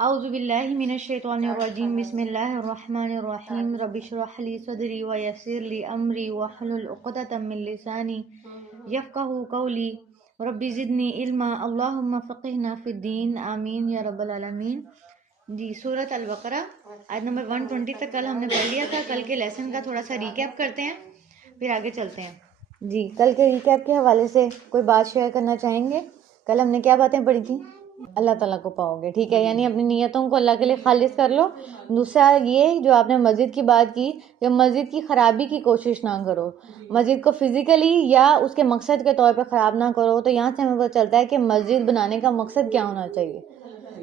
اعوذ باللہ من الشیطان الرجیم بسم اللہ الرحمن الرحیم رب اشرح لی صدری ویسر لی امری واحلل عقدۃ من لسانی یفقہوا قولی رب زدنی علما اللہم فقہنا فی الدین آمین یا رب العالمین۔ جی سورۃ البقرہ آیت نمبر 120 تک کل ہم نے پڑھ لیا تھا۔ کل کے لیسن کا تھوڑا سا ریکیپ کرتے ہیں پھر آگے چلتے ہیں۔ جی کل کے ریکیپ کے حوالے سے کوئی بات شیئر کرنا چاہیں گے؟ کل ہم نے کیا باتیں پڑھی تھیں؟ اللہ تعالیٰ کو پاؤ گے، ٹھیک ہے، یعنی اپنی نیتوں کو اللہ کے لیے خالص کر لو۔ دوسرا یہ جو آپ نے مسجد کی بات کی، کہ مسجد کی خرابی کی کوشش نہ کرو، مسجد کو فزیکلی یا اس کے مقصد کے طور پہ خراب نہ کرو۔ تو یہاں سے ہمیں پتہ چلتا ہے کہ مسجد بنانے کا مقصد کیا ہونا چاہیے،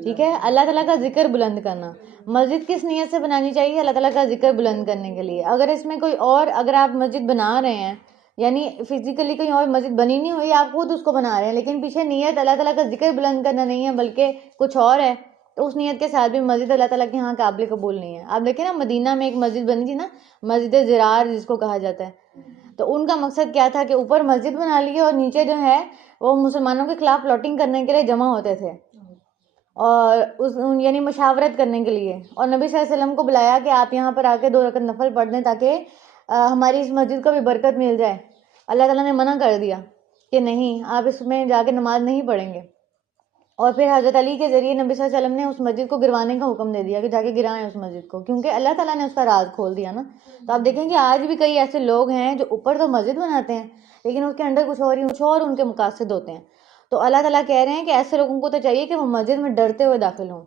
ٹھیک ہے، اللہ تعالیٰ کا ذکر بلند کرنا۔ مسجد کس نیت سے بنانی چاہیے؟ اللہ تعالیٰ کا ذکر بلند کرنے کے لیے۔ اگر اس میں کوئی اور، اگر آپ مسجد بنا رہے ہیں، یعنی فزیکلی کہیں اور مسجد بنی نہیں ہوئی، آپ خود اس کو بنا رہے ہیں، لیکن پیچھے نیت اللہ تعالیٰ کا ذکر بلند کرنا نہیں ہے بلکہ کچھ اور ہے، تو اس نیت کے ساتھ بھی مسجد اللہ تعالیٰ کے ہاں قابل قبول نہیں ہے۔ آپ دیکھیں نا، مدینہ میں ایک مسجد بنی تھی نا، مسجد زرار جس کو کہا جاتا ہے، تو ان کا مقصد کیا تھا کہ اوپر مسجد بنا لی اور نیچے جو ہے وہ مسلمانوں کے خلاف پلاٹنگ کرنے کے لیے جمع ہوتے تھے، اور یعنی مشاورت کرنے کے لیے، اور نبی صلی اللہ علیہ وسلم کو بلایا کہ آپ یہاں پر آ کے 2 رکعت نفل پڑھ دیں تاکہ ہماری اس مسجد کو بھی برکت مل جائے۔ اللہ تعالیٰ نے منع کر دیا کہ نہیں، آپ اس میں جا کے نماز نہیں پڑھیں گے، اور پھر حضرت علی کے ذریعے نبی صلی اللہ علیہ وسلم نے اس مسجد کو گروانے کا حکم دے دیا کہ جا کے گرائیں اس مسجد کو، کیونکہ اللہ تعالیٰ نے اس کا راز کھول دیا نا۔ تو آپ دیکھیں کہ آج بھی کئی ایسے لوگ ہیں جو اوپر تو مسجد بناتے ہیں لیکن اس کے اندر کچھ اور ان کے مقاصد ہوتے ہیں۔ تو اللہ تعالیٰ کہہ رہے ہیں کہ ایسے لوگوں کو تو چاہیے کہ وہ مسجد میں ڈرتے ہوئے داخل ہوں،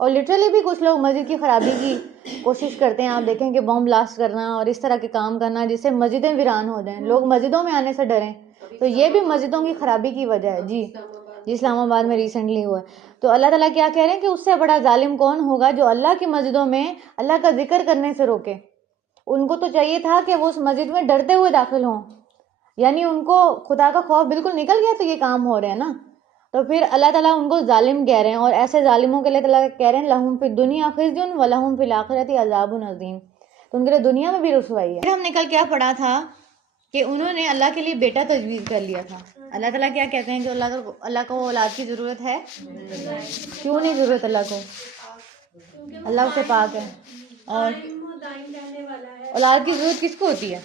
اور لٹرلی بھی کچھ لوگ مسجد کی خرابی کی کوشش کرتے ہیں۔ آپ دیکھیں کہ بم بلاسٹ کرنا اور اس طرح کے کام کرنا جس سے مسجدیں ویران ہو جائیں، لوگ مسجدوں میں آنے سے ڈریں، تو یہ بھی مسجدوں کی خرابی کی وجہ ہے۔ جی اسلام آباد میں ریسنٹلی ہوا ہے۔ تو اللہ تعالیٰ کیا کہہ رہے ہیں کہ اس سے بڑا ظالم کون ہوگا جو اللہ کی مسجدوں میں اللہ کا ذکر کرنے سے روکے۔ ان کو تو چاہیے تھا کہ وہ اس مسجد میں ڈرتے ہوئے داخل ہوں، یعنی ان کو خدا کا خوف بالکل نکل گیا تو یہ کام ہو رہے ہیں نا۔ تو پھر اللہ تعالیٰ ان کو ظالم کہہ رہے ہیں، اور ایسے ظالموں کے لیے اللہ کہہ رہے ہیں لہم فی الدنیا خزی ولہم فی الآخرۃ عذاب عظیم، تو ان کے لیے دنیا میں بھی رسوائی ہے۔ پھر ہم نے کل کیا پڑھا تھا کہ انہوں نے اللہ کے لیے بیٹا تجویز کر لیا تھا۔ اللہ تعالیٰ کیا کہتے ہیں کہ اللہ کو اولاد کی ضرورت ہے؟ کیوں نہیں ضرورت اللہ کو؟ اللہ سے پاک ہے۔ اور اولاد کی ضرورت کس کو ہوتی ہے؟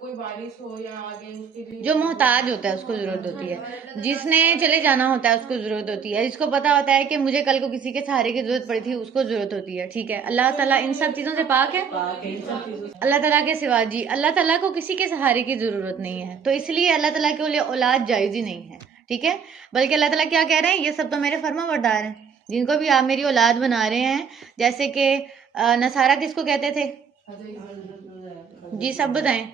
کوئی وارث ہو یا آگے جو محتاج ہوتا ہے اس کو ضرورت ہوتی ہے، جس نے چلے جانا ہوتا ہے اس کو ضرورت ہوتی ہے، جس کو پتا ہوتا ہے کہ مجھے کل کو کسی کے سہارے کی ضرورت پڑی تھی اس کو ضرورت ہوتی ہے، ٹھیک ہے۔ اللہ تعالیٰ ان سب چیزوں سے پاک ہے، اللہ تعالیٰ کے سوا جی اللہ تعالیٰ کو کسی کے سہارے کی ضرورت نہیں ہے، تو اس لیے اللہ تعالیٰ کے لیے اولاد جائز ہی نہیں ہے، ٹھیک ہے۔ بلکہ اللہ تعالیٰ کیا کہہ رہے ہیں، یہ سب تو میرے فرما بردار ہیں، جن کو بھی آپ میری اولاد بنا رہے ہیں، جیسے کہ نصارہ کس کو کہتے تھے؟ جی سب بتائیں۔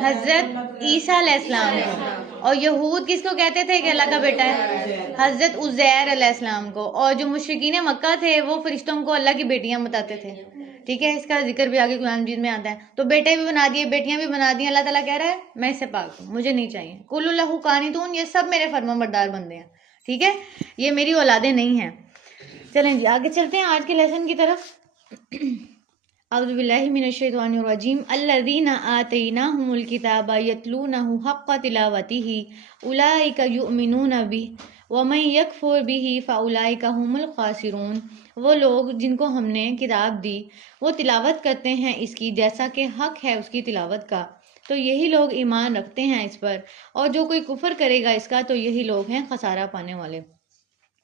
حضرت عیسیٰ علیہ السلام کو۔ اور یہود کس کو کہتے تھے کہ اللہ کا بیٹا ہے؟ حضرت عزیر علیہ السلام کو۔ اور جو مشرکین مکہ تھے وہ فرشتوں کو اللہ کی بیٹیاں بتاتے تھے، ٹھیک ہے، اس کا ذکر بھی آگے قرآن مجید میں آتا ہے۔ تو بیٹے بھی بنا دیے، بیٹیاں بھی بنا دی، اللہ تعالیٰ کہہ رہا ہے میں اس سے پاک ہوں، مجھے نہیں چاہیے۔ کل لہ قانتون، یہ سب میرے فرما بردار بندے ہیں، ٹھیک ہے، یہ میری اولادیں نہیں ہیں۔ چلیں جی آگے چلتے ہیں آج کے لیسن کی طرف۔ اعوذ باللہ من الشیطان الرجیم الذین آتیناہم الکتاب یتلونہ حق تلاوتہ اولئک یؤمنون بہ ومن یکفر بہ فاولئک ھم الخاسرون۔ وہ لوگ جن کو ہم نے کتاب دی وہ تلاوت کرتے ہیں اس کی جیسا کہ حق ہے اس کی تلاوت کا، تو یہی لوگ ایمان رکھتے ہیں اس پر، اور جو کوئی کفر کرے گا اس کا تو یہی لوگ ہیں خسارہ پانے والے۔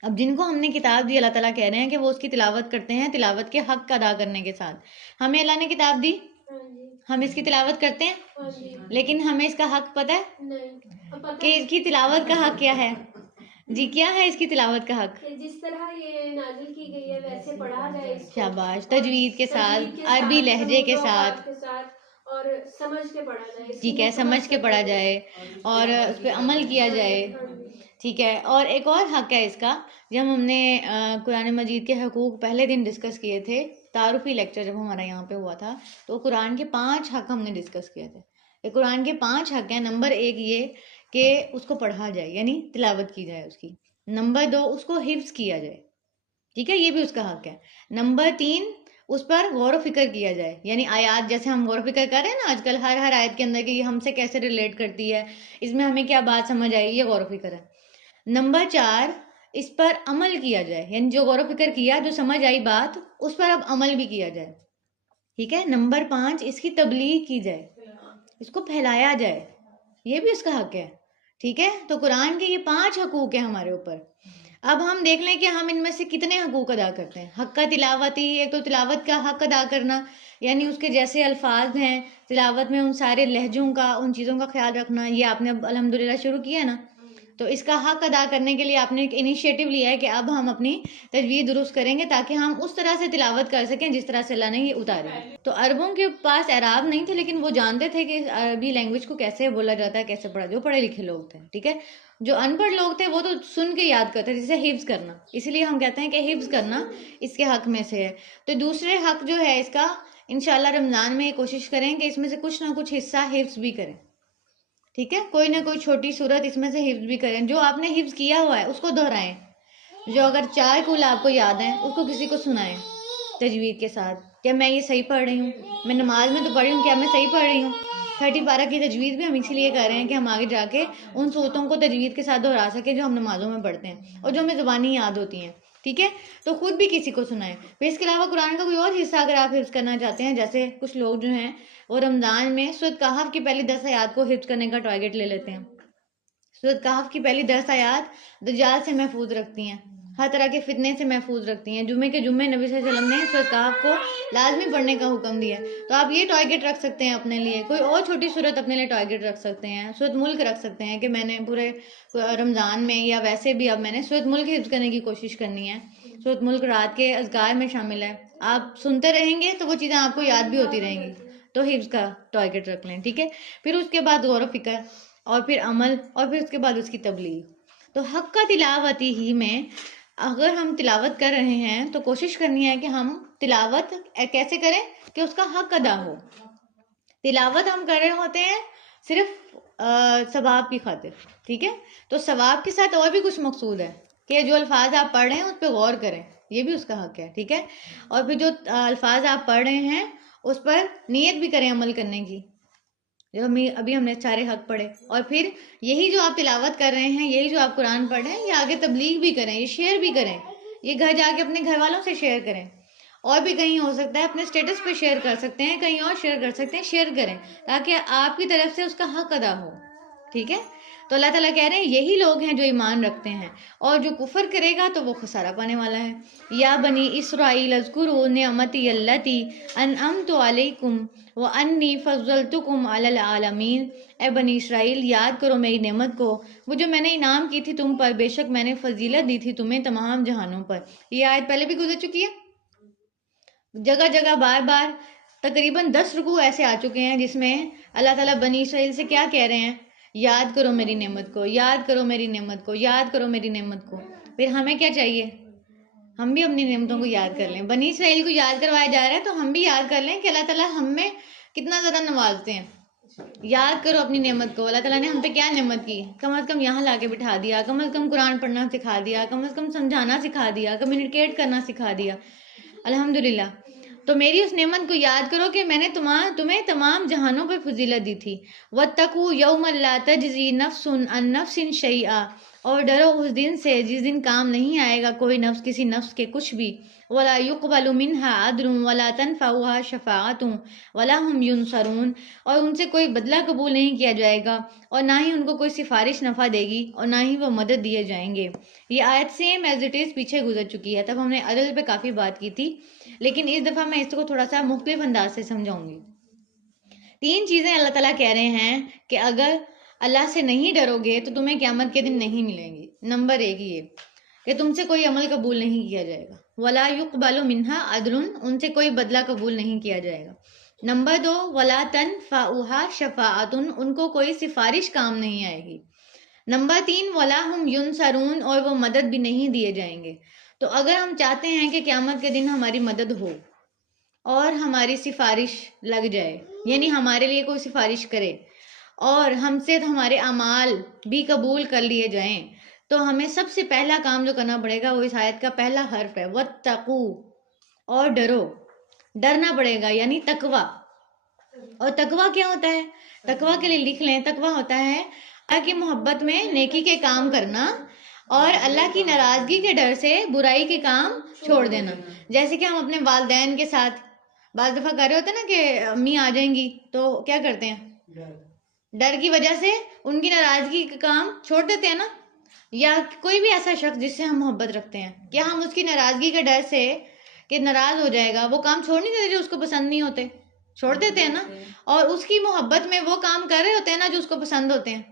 اب جن کو ہم نے کتاب دی، اللہ تعالیٰ کہہ رہے ہیں کہ وہ اس کی تلاوت کرتے ہیں تلاوت کے حق ادا کرنے کے ساتھ۔ ہمیں اللہ نے کتاب دی، ہم اس کی تلاوت کرتے ہیں، لیکن ہمیں اس کا حق پتہ ہے کہ اس کی تلاوت کا حق کیا ہے؟ جی کیا ہے اس کی تلاوت کا حق؟ جس طرح یہ نازل کی گئی ہے ویسے پڑھا جائے، شاباش، تجوید کے ساتھ، عربی لہجے کے ساتھ، اور سمجھ کے پڑھا جائے، ٹھیک ہے، سمجھ کے پڑھا جائے اور اس پہ عمل کیا جائے، ٹھیک ہے۔ اور ایک اور حق ہے اس کا، جب ہم نے قرآن مجید کے حقوق پہلے دن ڈسکس کیے تھے، تعارفی لیکچر جب ہمارا یہاں پہ ہوا تھا، تو قرآن کے 5 حق ہم نے ڈسکس کیے تھے۔ یہ قرآن کے 5 حق ہیں۔ نمبر 1 یہ کہ اس کو پڑھا جائے، یعنی تلاوت کی جائے اس کی۔ نمبر 2 اس کو حفظ کیا جائے، ٹھیک ہے، یہ بھی اس کا حق ہے۔ نمبر 3 اس پر غور و فکر کیا جائے، یعنی آیات جیسے ہم غور و فکر کر رہے ہیں نا آج کل، ہر آیت کے اندر کہ یہ ہم سے کیسے ریلیٹ کرتی ہے، اس میں ہمیں کیا بات سمجھ آئی، یہ غور و فکر ہے۔ نمبر 4 اس پر عمل کیا جائے، یعنی جو غور و فکر کیا، جو سمجھ آئی بات، اس پر اب عمل بھی کیا جائے. ٹھیک ہے. نمبر 5، اس کی تبلیغ کی جائے، اس کو پھیلایا جائے، یہ بھی اس کا حق ہے. ٹھیک ہے. تو قرآن کے یہ 5 حقوق ہیں ہمارے اوپر. اب ہم دیکھ لیں کہ ہم ان میں سے کتنے حقوق ادا کرتے ہیں. حق کا تلاوتی، ایک تو تلاوت کا حق ادا کرنا، یعنی اس کے جیسے الفاظ ہیں تلاوت میں ان سارے لہجوں کا، ان چیزوں کا خیال رکھنا. یہ آپ نے اب الحمدللہ شروع کیا ہے نا. تو اس کا حق ادا کرنے کے لیے آپ نے ایک انیشیٹو لیا ہے کہ اب ہم اپنی تجوید درست کریں گے تاکہ ہم اس طرح سے تلاوت کر سکیں جس طرح سے اللہ نے یہ اتاری. تو عربوں کے پاس اعراب نہیں تھے، لیکن وہ جانتے تھے کہ عربی لینگویج کو کیسے بولا جاتا ہے، کیسے پڑھا. جو پڑھے لکھے لوگ تھے. ٹھیک ہے. جو ان پڑھ لوگ تھے وہ تو سن کے یاد کرتے تھے، جسے حفظ کرنا. اسی لیے ہم کہتے ہیں کہ حفظ کرنا اس کے حق میں سے ہے. تو دوسرے حق جو ہے اس کا، انشاءاللہ رمضان میں یہ کوشش کریں کہ اس میں سے کچھ نہ کچھ حصہ حفظ بھی کریں. ٹھیک ہے. کوئی نہ کوئی چھوٹی صورت اس میں سے حفظ بھی کریں. جو آپ نے حفظ کیا ہوا ہے اس کو دہرائیں. جو اگر 4 کل آپ کو یاد ہیں اس کو کسی کو سنائیں تجوید کے ساتھ. کیا میں یہ صحیح پڑھ رہی ہوں؟ میں نماز میں تو پڑھی ہوں، کیا میں صحیح پڑھ رہی ہوں؟ 30 پارہ کی تجوید بھی ہم اسی لیے کر رہے ہیں کہ ہم آگے جا کے ان صوتوں کو تجوید کے ساتھ دہرا سکیں جو ہم نمازوں میں پڑھتے ہیں اور جو ہمیں زبانی یاد ہوتی ہیں. ٹھیک ہے. تو خود بھی کسی کو سنائیں. پھر اس کے علاوہ قرآن کا کوئی اور حصہ اگر آپ حفظ کرنا چاہتے ہیں، جیسے کچھ لوگ جو ہیں وہ رمضان میں سورۃ کہف کی پہلی 10 آیات کو حفظ کرنے کا ٹارگٹ لے لیتے ہیں. سورۃ کہف کی پہلی 10 آیات دجال سے محفوظ رکھتی ہیں، ہر طرح کے فتنے سے محفوظ رکھتی ہیں. جمعے کے جمعے نبی صلی اللہ علیہ وسلم نے سورۃ کہف کو لازمی پڑھنے کا حکم دیا. تو آپ یہ ٹارگٹ رکھ سکتے ہیں اپنے لیے. کوئی اور چھوٹی صورت اپنے لیے ٹارگٹ رکھ سکتے ہیں. سورۃ ملک رکھ سکتے ہیں کہ میں نے پورے رمضان میں یا ویسے بھی اب میں نے سورۃ ملک حفظ کرنے کی کوشش کرنی ہے. سورۃ ملک رات کے اذکار میں شامل ہے. آپ سنتے رہیں گے تو وہ چیزیں آپ کو یاد بھی ہوتی رہیں گی. تو حفظ کا ٹارگٹ رکھ لیں. ٹھیک ہے. پھر اس کے بعد غور و فکر، اور پھر عمل، اور پھر اس کے بعد اس کی تبلیغ. تو حق کا تلاوتی ہی میں اگر ہم تلاوت کر رہے ہیں تو کوشش کرنی ہے کہ ہم تلاوت کیسے کریں کہ اس کا حق ادا ہو. تلاوت ہم کر رہے ہوتے ہیں صرف ثواب کی خاطر. ٹھیک ہے. تو ثواب کے ساتھ اور بھی کچھ مقصود ہے کہ جو الفاظ آپ پڑھ رہے ہیں اس پہ غور کریں، یہ بھی اس کا حق ہے. ٹھیک ہے. اور پھر جو الفاظ آپ پڑھ رہے ہیں اس پر نیت بھی کریں عمل کرنے کی. جو ابھی ہم نے سارے حق پڑھے. اور پھر یہی جو آپ تلاوت کر رہے ہیں، یہی جو آپ قرآن پڑھ رہے ہیں، یہ آگے تبلیغ بھی کریں، یہ شیئر بھی کریں. یہ گھر جا کے اپنے گھر والوں سے شیئر کریں. اور بھی کہیں ہو سکتا ہے اپنے سٹیٹس پہ شیئر کر سکتے ہیں، کہیں اور شیئر کر سکتے ہیں. شیئر کریں تاکہ آپ کی طرف سے اس کا حق ادا ہو. ٹھیک ہے. تو اللہ تعالیٰ کہہ رہے ہیں یہی لوگ ہیں جو ایمان رکھتے ہیں، اور جو کفر کرے گا تو وہ خسارہ پانے والا ہے. یا بنی اسرائیل اذکروا نعمتی التی انعمت علیکم وانی فضلتکم علی العالمین. اے بنی اسرائیل یاد کرو میری نعمت کو، وہ جو میں نے انعام کی تھی تم پر، بے شک میں نے فضیلت دی تھی تمہیں تمام جہانوں پر. یہ آیت پہلے بھی گزر چکی ہے جگہ جگہ بار بار. تقریباً 10 رکوع ایسے آ چکے ہیں جس میں اللہ تعالیٰ بنی اسرائیل سے کیا کہہ رہے ہیں؟ یاد کرو میری نعمت کو، یاد کرو میری نعمت کو، یاد کرو میری نعمت کو. پھر ہمیں کیا چاہیے؟ ہم بھی اپنی نعمتوں کو یاد کر لیں. بنی اسرائیل کو یاد کروایا جا رہا ہے تو ہم بھی یاد کر لیں کہ اللہ تعالیٰ ہم میں کتنا زیادہ نوازتے ہیں. یاد کرو اپنی نعمت کو. اللہ تعالیٰ نے ہم پہ کیا نعمت کی، کم از کم یہاں لا کے بٹھا دیا، کم از کم قرآن پڑھنا سکھا دیا، کم از کم سمجھانا سکھا دیا، کمیونیکیٹ کرنا سکھا دیا. الحمدللہ. تو میری اس نعمت کو یاد کرو کہ میں نے تمہیں تمام جہانوں پر فضیلت دی تھی. وَاتَّقُوا يَوْمًا لَا تَجْزِي نَفْسٌ عَن نَفْسٍ شَيْئًا. اور ڈرو اس دن سے جس دن کام نہیں آئے گا کوئی نفس کسی نفس کے کچھ بھی. وَلَا يُقْبَلُ مِنْهَا عَدْلٌ وَلَا تَنْفَعُهَا شَفَاعَةٌ وَلَا هُمْ يُنصَرُونَ. اور ان سے کوئی بدلہ قبول نہیں کیا جائے گا اور نہ ہی ان کو کوئی سفارش نفع دے گی اور نہ ہی وہ مدد دیے جائیں گے. یہ آیت سیم ایز اٹ از پیچھے گزر چکی ہے. تب ہم نے عدل پہ کافی بات کی تھی، لیکن اس دفعہ میں اس کو تھوڑا سا مختلف انداز سے سمجھاؤں گی. 3 چیزیں اللہ تعالیٰ کہہ رہے ہیں کہ اگر اللہ سے نہیں ڈرو گے تو تمہیں قیامت کے دن نہیں ملیں گی. نمبر 1 یہ کہ تم سے کوئی عمل قبول نہیں کیا جائے گا. وَلَا يُقْبَلُ مِنْهَا عَدْلٌ. ان سے کوئی بدلہ قبول نہیں کیا جائے گا. نمبر 2 وَلَا تَنْفَعُهَا شَفَاعَةٌ. ان کو کوئی سفارش کام نہیں آئے گی. نمبر 3 وَلَا هُمْ يُنصَرُونَ. اور وہ مدد بھی نہیں دیے جائیں گے. تو اگر ہم چاہتے ہیں کہ قیامت کے دن ہماری مدد ہو اور ہماری سفارش لگ جائے، یعنی ہمارے لیے کوئی سفارش کرے اور ہم سے ہمارے اعمال بھی قبول کر لیے جائیں، تو ہمیں سب سے پہلا کام جو کرنا پڑے گا وہ اس آیت کا پہلا حرف ہے وَاتَّقُوا. اور ڈرو، ڈرنا پڑے گا یعنی تقویٰ. اور تقویٰ کیا ہوتا ہے؟ تقویٰ کے لیے لکھ لیں، تقویٰ ہوتا ہے اللہ کی محبت میں نیکی کے کام کرنا اور اللہ کی ناراضگی کے ڈر سے برائی کے کام چھوڑ دینا. جیسے کہ ہم اپنے والدین کے ساتھ بعض دفعہ کر رہے ہوتے ہیں نا کہ امی آ جائیں گی تو کیا کرتے ہیں, ڈر کی وجہ سے ان کی ناراضگی کا کام چھوڑ دیتے ہیں نا. یا کوئی بھی ایسا شخص جس سے ہم محبت رکھتے ہیں, کیا ہم اس کی ناراضگی کے ڈر سے کہ ناراض ہو جائے گا وہ کام چھوڑ نہیں دیتے جو اس کو پسند نہیں ہوتے, چھوڑ دیتے ہیں نا. اور اس کی محبت میں وہ کام کر رہے ہوتے ہیں نا جو اس کو پسند ہوتے ہیں.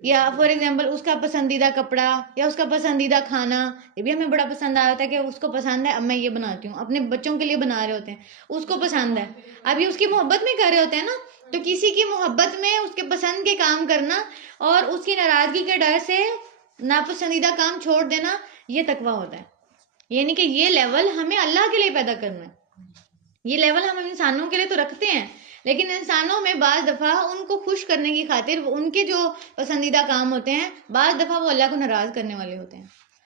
یا فار ایگزامپل اس کا پسندیدہ کپڑا یا اس کا پسندیدہ کھانا, یہ بھی ہمیں بڑا پسند آیا ہوتا ہے کہ اس کو پسند ہے, اب میں یہ بناتی ہوں, اپنے بچوں کے لیے بنا رہے ہوتے ہیں, اس کو پسند ہے, اب یہ اس کی محبت میں کر رہے ہوتے ہیں نا. تو کسی کی محبت میں اس کے پسند کے کام کرنا اور اس کی ناراضگی کے ڈر سے ناپسندیدہ کام چھوڑ دینا, یہ تقویٰ ہوتا ہے. یعنی کہ یہ لیول ہمیں اللہ کے لیے پیدا کرنا ہے. یہ لیول ہم انسانوں کے لیے تو رکھتے ہیں, لیکن انسانوں میں بعض دفعہ ان کو خوش کرنے کی خاطر ان کے جو پسندیدہ کام ہوتے ہیں بعض دفعہ وہ اللہ کو ناراض کرنے والے ہوتے ہیں,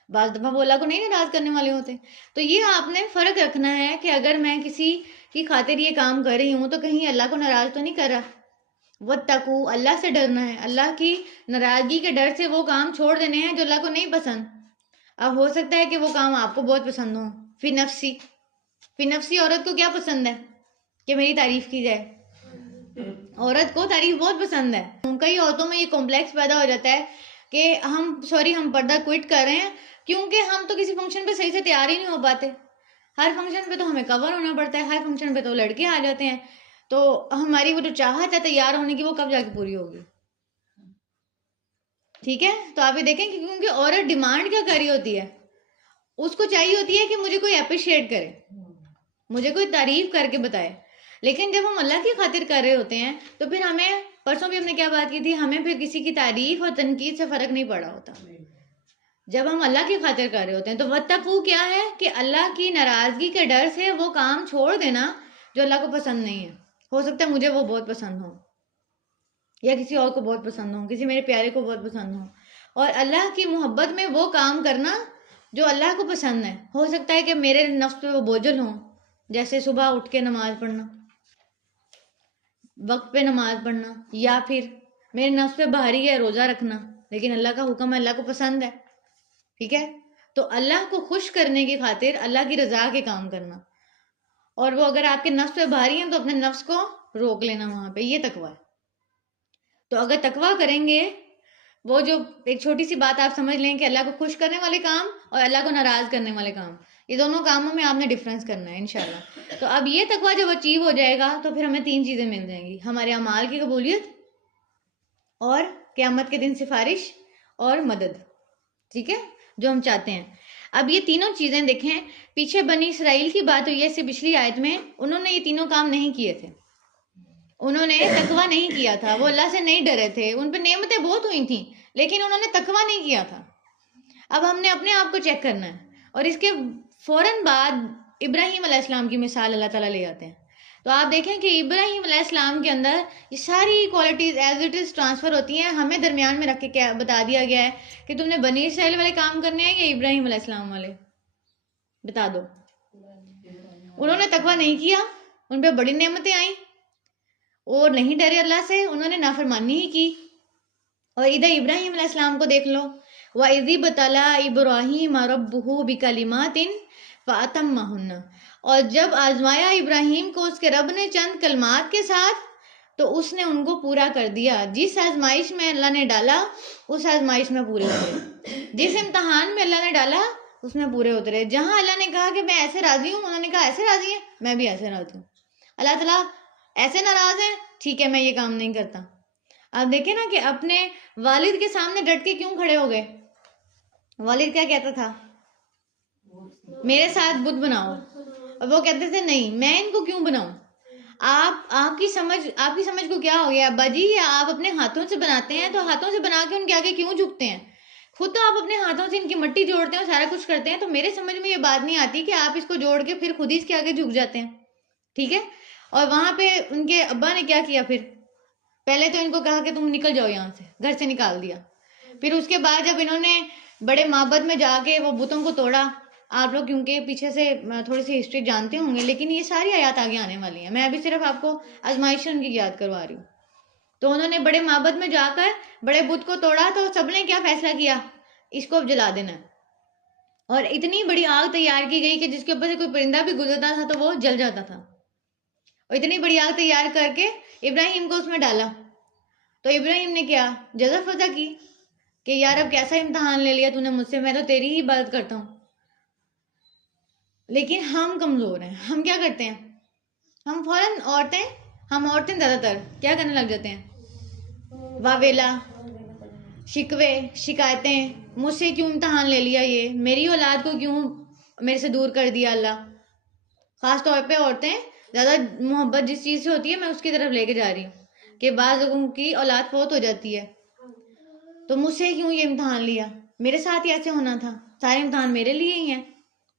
بعض دفعہ وہ اللہ کو نہیں ناراض کرنے والے ہوتے. تو یہ آپ نے فرق رکھنا ہے کہ اگر میں کسی کی خاطر یہ کام کر رہی ہوں تو کہیں اللہ کو ناراض تو نہیں کر رہا. واتقوا, اللہ سے ڈرنا ہے, اللہ کی ناراضگی کے ڈر سے وہ کام چھوڑ دینے ہیں جو اللہ کو نہیں پسند. اب ہو سکتا ہے کہ وہ کام آپ کو بہت پسند ہو. فی نفسی عورت کو کیا پسند ہے کہ میری تعریف کی جائے, عورت کو تعریف بہت پسند ہے. کئی عورتوں میں یہ کمپلیکس پیدا ہو جاتا ہے کہ ہم پردہ کوئٹ کر رہے ہیں کیونکہ ہم تو کسی فنکشن پہ صحیح سے تیار ہی نہیں ہو پاتے. ہر فنکشن پہ تو ہمیں کور ہونا پڑتا ہے, ہر فنکشن پہ تو لڑکے آ جاتے ہیں, تو ہماری وہ جو چاہت ہے تیار ہونے کی وہ کب جا کے پوری ہوگی. ٹھیک ہے, تو آپ یہ دیکھیں کہ کیونکہ عورت ڈیمانڈ کیا کر رہی ہوتی ہے, اس کو چاہیے ہوتی ہے کہ مجھے کوئی اپریشیٹ کرے, مجھے کوئی تعریف کر کے بتائے. لیکن جب ہم اللہ کی خاطر کر رہے ہوتے ہیں تو پھر ہمیں, پرسوں بھی ہم نے کیا بات کی تھی, ہمیں پھر کسی کی تعریف اور تنقید سے فرق نہیں پڑا ہوتا. جب ہم اللہ کی خاطر کر رہے ہوتے ہیں تو واتقوا کیا ہے کہ اللہ کی ناراضگی کے ڈر سے وہ کام چھوڑ دینا جو اللہ کو پسند نہیں ہے. ہو سکتا ہے مجھے وہ بہت پسند ہو یا کسی اور کو بہت پسند ہو, کسی میرے پیارے کو بہت پسند ہو, اور اللہ کی محبت میں وہ کام کرنا جو اللہ کو پسند ہے. ہو سکتا ہے کہ میرے نفس پہ وہ بوجھل ہوں, جیسے صبح اٹھ کے نماز پڑھنا, وقت پہ نماز پڑھنا, یا پھر میرے نفس پہ بھاری ہے روزہ رکھنا, لیکن اللہ کا حکم ہے, اللہ کو پسند ہے. ٹھیک ہے, تو اللہ کو خوش کرنے کی خاطر اللہ کی رضا کے کام کرنا, اور وہ اگر آپ کے نفس پہ بھاری ہیں تو اپنے نفس کو روک لینا وہاں پہ, یہ تقویٰ ہے. تو اگر تقویٰ کریں گے, وہ جو ایک چھوٹی سی بات آپ سمجھ لیں کہ اللہ کو خوش کرنے والے کام اور اللہ کو ناراض کرنے والے کام, یہ دونوں کاموں میں آپ نے ڈفرینس کرنا ہے انشاءاللہ. تو اب یہ تقویٰ جب اچیو ہو جائے گا تو پھر ہمیں 3 چیزیں مل جائیں گی, ہمارے اعمال کی قبولیت اور قیامت کے دن سفارش اور مدد. ٹھیک ہے, جو ہم چاہتے ہیں. اب یہ تینوں چیزیں دیکھیں, پیچھے بنی اسرائیل کی بات ہوئی ہے اس سے پچھلی آیت میں, انہوں نے یہ تینوں کام نہیں کیے تھے. انہوں نے تقویٰ نہیں کیا تھا, وہ اللہ سے نہیں ڈرے تھے, ان پہ نعمتیں بہت ہوئی تھیں لیکن انہوں نے تقویٰ نہیں کیا تھا. اب ہم نے اپنے آپ کو چیک کرنا ہے, اور اس کے فوراً بعد ابراہیم علیہ السلام کی مثال اللہ تعالیٰ لے آتے ہیں. تو آپ دیکھیں کہ ابراہیم علیہ السلام کے اندر یہ ساری qualities as it is transfer ہوتی ہیں. ہمیں درمیان میں رکھ کے کیا بتا دیا گیا ہے کہ تم نے بنی اسرائیل والے کام کرنے ہیں یا ابراہیم علیہ السلام والے, بتا دو. انہوں نے تقویٰ نہیں کیا, ان پہ بڑی نعمتیں آئیں, اور نہیں ڈرے اللہ سے, انہوں نے نافرمانی ہی کی. اور ادھر ابراہیم علیہ السلام کو دیکھ لو, وَإِذِ ابْتَلَىٰ إِبْرَاهِيمَ رَبُّهُ بِكَلِمَاتٍ فَأَتَمَّهُنَّ, اور جب آزمایا ابراہیم کو اس کے رب نے چند کلمات کے ساتھ تو اس نے ان کو پورا کر دیا. جس آزمائش میں اللہ نے ڈالا اس آزمائش میں پورے اترے, جس امتحان میں اللہ نے ڈالا اس میں پورے اترے. جہاں اللہ نے کہا کہ میں ایسے راضی ہوں, انہوں نے کہا ایسے راضی ہیں, میں بھی ایسے راضی ہوں. اللہ تعالیٰ ایسے ناراض ہیں, ٹھیک ہے میں یہ کام نہیں کرتا. آپ دیکھیں نا کہ اپنے والد کے سامنے ڈٹ کے کیوں کھڑے ہو گئے. والد کیا کہتا تھا, میرے ساتھ بت بناؤ, اور وہ کہتے تھے نہیں میں ان کو کیوں بناؤں. آپ کی سمجھ کو کیا ہو گیا ابا جی, آپ اپنے ہاتھوں سے بناتے ہیں تو ہاتھوں سے بنا کے ان کے آگے کیوں جھکتے ہیں. خود تو آپ اپنے ہاتھوں سے ان کی مٹی جوڑتے ہیں اور سارا کچھ کرتے ہیں, تو میرے سمجھ میں یہ بات نہیں آتی کہ آپ اس کو جوڑ کے پھر خود ہی اس کے آگے جھک جاتے ہیں. ٹھیک ہے, اور وہاں پہ ان کے ابا نے کیا کیا, پھر پہلے تو ان کو کہا کہ تم نکل جاؤ یہاں سے, گھر سے نکال دیا. پھر اس کے بعد جب انہوں نے بڑے معبد میں جا کے وہ بتوں کو توڑا, آپ لوگ کیونکہ پیچھے سے تھوڑی سی ہسٹری جانتے ہوں گے لیکن یہ ساری آیات آگے آنے والی ہیں, میں ابھی صرف آپ کو آزمائش ان کی یاد کروا رہی ہوں. تو انہوں نے بڑے معبد میں جا کر بڑے بت کو توڑا, تو سب نے کیا فیصلہ کیا اس کو اب جلا دینا ہے. اور اتنی بڑی آگ تیار کی گئی کہ جس کے اوپر سے کوئی پرندہ بھی گزرتا تھا تو وہ جل جاتا تھا. اور اتنی بڑی آگ تیار کر کے ابراہیم کو اس میں ڈالا. تو ابراہیم نے کیا جزا فضا کی کہ یار اب کیسا امتحان لے لیا تو نے مجھ سے, میں تو تیری ہی عبادت کرتا ہوں. لیکن ہم کمزور ہیں. ہم کیا کرتے ہیں, ہم فوراً عورتیں زیادہ تر کیا کرنے لگ جاتے ہیں, واویلا, شکوے, شکایتیں, مجھ سے کیوں امتحان لے لیا, یہ میری اولاد کو کیوں میرے سے دور کر دیا اللہ. خاص طور پہ عورتیں زیادہ محبت جس چیز سے ہوتی ہے میں اس کی طرف لے کے جا رہی ہوں کہ بعض لوگوں کی اولاد فوت ہو جاتی ہے تو مجھ سے کیوں یہ امتحان لیا, میرے ساتھ ہی ایسے ہونا تھا, سارے امتحان میرے لیے ہی ہیں.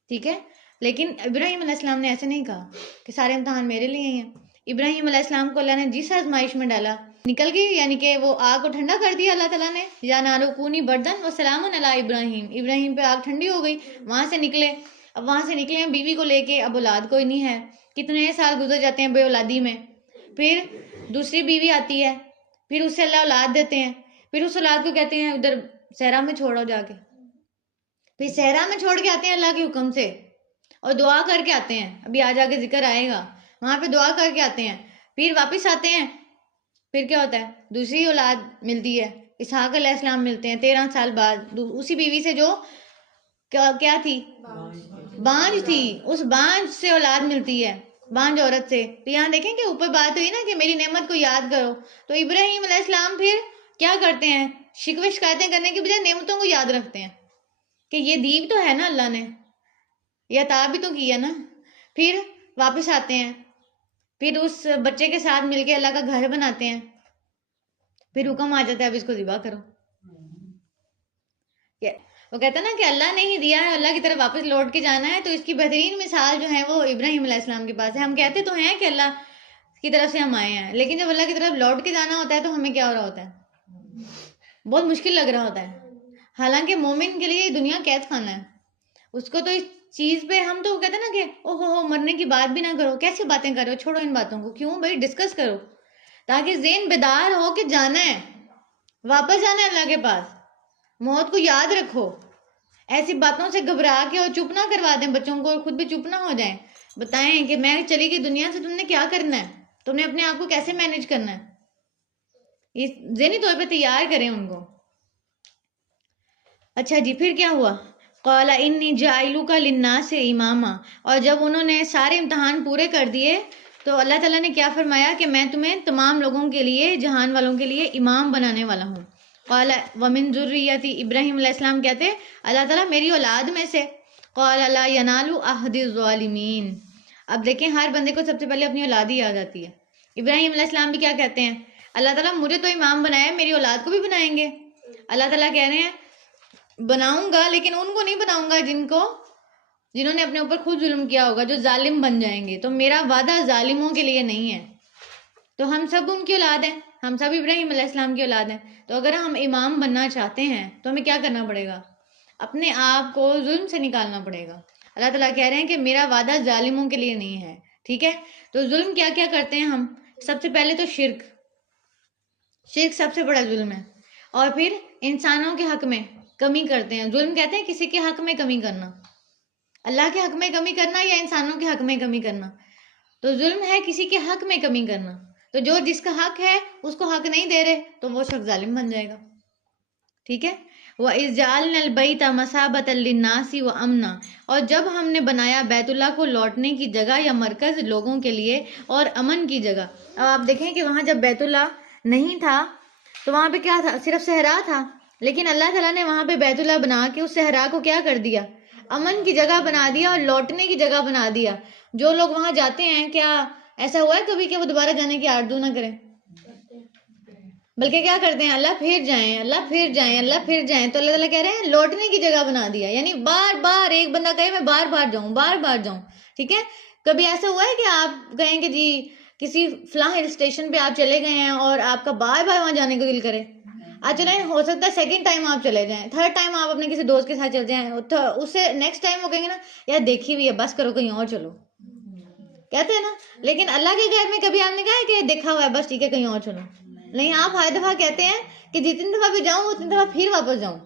ٹھیک ہے, لیکن ابراہیم علیہ السلام نے ایسے نہیں کہا کہ سارے امتحان میرے لیے ہی ہیں. ابراہیم علیہ السلام کو اللہ نے جس آزمائش میں ڈالا نکل گئی, یعنی کہ وہ آگ کو ٹھنڈا کر دیا اللہ تعالیٰ نے. یا نارو کونی بردن و سلام علی ابراہیم, ابراہیم پہ آگ ٹھنڈی ہو گئی. وہاں سے نکلے, اب وہاں سے نکلے ہیں بیوی کو لے کے, اب اولاد کوئی نہیں ہے, کتنے سال گزر جاتے ہیں بے اولادی میں. پھر دوسری بیوی آتی ہے, پھر اسے اللہ اولاد دیتے ہیں, پھر اس اولاد کو کہتے ہیں ادھر صحرا میں چھوڑو جا کے. پھر صحرا میں چھوڑ کے آتے ہیں اللہ کے حکم سے اور دعا کر کے آتے ہیں, ابھی آج آگے ذکر آئے گا, وہاں پہ دعا کر کے آتے ہیں. پھر واپس آتے ہیں, پھر کیا ہوتا ہے, دوسری اولاد ملتی ہے, اسحاق علیہ السلام ملتے ہیں 13 سال بعد اسی بیوی سے جو کیا تھی, بانج تھی, اس بانج سے اولاد ملتی ہے, بانج عورت سے. تو یہاں دیکھیں کہ اوپر بات ہوئی نا کہ میری نعمت کو یاد کرو, تو ابراہیم علیہ السلام پھر کیا کرتے ہیں, شکوے شکایتیں کرنے کے بجائے نعمتوں کو یاد رکھتے ہیں کہ یہ دی بھی تو ہے نا اللہ نے, یہ عطا بھی تو کیا نا. پھر واپس آتے ہیں, پھر اس بچے کے ساتھ مل کے اللہ کا گھر بناتے ہیں. پھر حکم آ جاتا ہے اب اس کو ذبح کرو. وہ کہتا ہے نا کہ اللہ نے ہی دیا ہے, اللہ کی طرف واپس لوٹ کے جانا ہے. تو اس کی بہترین مثال جو ہے وہ ابراہیم علیہ السلام کے پاس ہے. ہم کہتے تو ہیں کہ اللہ کی طرف سے ہم آئے ہیں, لیکن جب اللہ کی طرف لوٹ کے جانا ہوتا ہے تو ہمیں کیا ہو رہا ہوتا ہے, بہت مشکل لگ رہا ہوتا ہے. حالانکہ مومن کے لیے یہ دنیا قید خانہ ہے, اس کو تو اس چیز پہ ہم تو کہتے ہیں نا کہ او ہو مرنے کی بات بھی نہ کرو, کیسی باتیں کر رہے ہو, چھوڑو ان باتوں کو, کیوں بھائی ڈسکس کرو, تاکہ ذہن بیدار ہو کہ جانا ہے, واپس جانا ہے اللہ کے پاس. موت کو یاد رکھو, ایسی باتوں سے گھبرا کے اور چپ نہ کروا دیں بچوں کو اور خود بھی چپ نہ ہو جائیں. بتائیں کہ میں چلی گئی دنیا سے, تم نے کیا کرنا ہے, تم نے اپنے آپ کو کیسے مینج کرنا ہے, یہ ذہنی طور پہ تیار کریں ان کو. اچھا جی, پھر کیا ہوا, قال انی جاعلک للناس اماما, اور جب انہوں نے سارے امتحان پورے کر دیے تو اللہ تعالیٰ نے کیا فرمایا کہ میں تمہیں تمام لوگوں کے لیے, جہان والوں کے لیے امام بنانے والا ہوں. قال ومن ذریتی, ابراہیم علیہ السلام کہتے اللہ تعالیٰ میری اولاد میں سے. قال لا ینال عہد الظالمین. اب دیکھیں ہر بندے کو سب سے پہلے اپنی اولاد ہی یاد آتی ہے. ابراہیم علیہ السلام بھی کیا کہتے ہیں, اللہ تعالیٰ مجھے تو امام بنایا, میری اولاد کو بھی بنائیں گے. اللہ تعالیٰ کہہ رہے ہیں بناؤں گا, لیکن ان کو نہیں بناؤں گا جنہوں نے اپنے اوپر خود ظلم کیا ہوگا, جو ظالم بن جائیں گے. تو میرا وعدہ ظالموں کے لیے نہیں ہے. تو ہم سب ان کی اولاد ہیں, ہم سب ابراہیم علیہ السلام کی اولاد ہیں. تو اگر ہم امام بننا چاہتے ہیں تو ہمیں کیا کرنا پڑے گا, اپنے آپ کو ظلم سے نکالنا پڑے گا. اللہ تعالیٰ کہہ رہے ہیں کہ میرا وعدہ ظالموں کے لیے نہیں ہے. ٹھیک ہے, تو ظلم کیا کیا کرتے ہیں ہم, سب سے پہلے تو شرک سب سے بڑا ظلم ہے. اور پھر انسانوں کے حق میں کمی کرتے ہیں. ظلم کہتے ہیں کسی کے حق میں کمی کرنا, اللہ کے حق میں کمی کرنا یا انسانوں کے حق میں کمی کرنا. تو ظلم ہے کسی کے حق میں کمی کرنا. تو جو جس کا حق ہے اس کو حق نہیں دے رہے تو وہ شخص ظالم بن جائے گا. ٹھیک ہے, وَإِذْ جَعَلْنَا الْبَيْتَ مَثَابَةً لِلنَّاسِ وَأَمْنًا, اور جب ہم نے بنایا بیت اللہ کو لوٹنے کی جگہ یا مرکز لوگوں کے لیے اور امن کی جگہ. اب آپ دیکھیں کہ وہاں جب بیت اللہ نہیں تھا تو وہاں پہ کیا تھا, صرف صحرا تھا, لیکن اللہ تعالیٰ نے وہاں پہ بیت اللہ بنا کے اس صحرا کو کیا کر دیا, امن کی جگہ بنا دیا اور لوٹنے کی جگہ بنا دیا. جو لوگ وہاں جاتے ہیں, کیا ایسا ہوا ہے کبھی کہ وہ دوبارہ جانے کی آرزو نہ کریں, بلکہ کیا کرتے ہیں, اللہ پھر جائیں, اللہ پھر جائیں, اللہ پھر جائیں. تو اللہ تعالیٰ کہہ رہے ہیں لوٹنے کی جگہ بنا دیا, یعنی بار بار ایک بندہ کہے میں بار بار جاؤں, بار بار جاؤں. ٹھیک ہے, کبھی ایسا ہوا ہے کہ آپ کہیں کہ جی کسی فلاں ہل اسٹیشن پہ آپ چلے گئے ہیں اور آپ کا بار بار وہاں جانے کو دل کرے, آج چلیں, ہو سکتا ہے سیکنڈ ٹائم آپ چلے جائیں, تھرڈ ٹائم آپ اپنے کسی دوست کے ساتھ چل جائیں, اس سے نیکسٹ ٹائم وہ کہیں گے نا یار دیکھی ہوئی ہے, بس کرو کہیں اور چلو, کہتے ہیں نا. لیکن اللہ کے گھر میں کبھی آپ نے کہا ہے کہ دیکھا ہوا ہے بس ٹھیک ہے کہیں اور چلو, نہیں. آپ ہر دفعہ کہتے ہیں کہ جتنی دفعہ بھی جاؤں اتنی دفعہ پھر واپس جاؤں.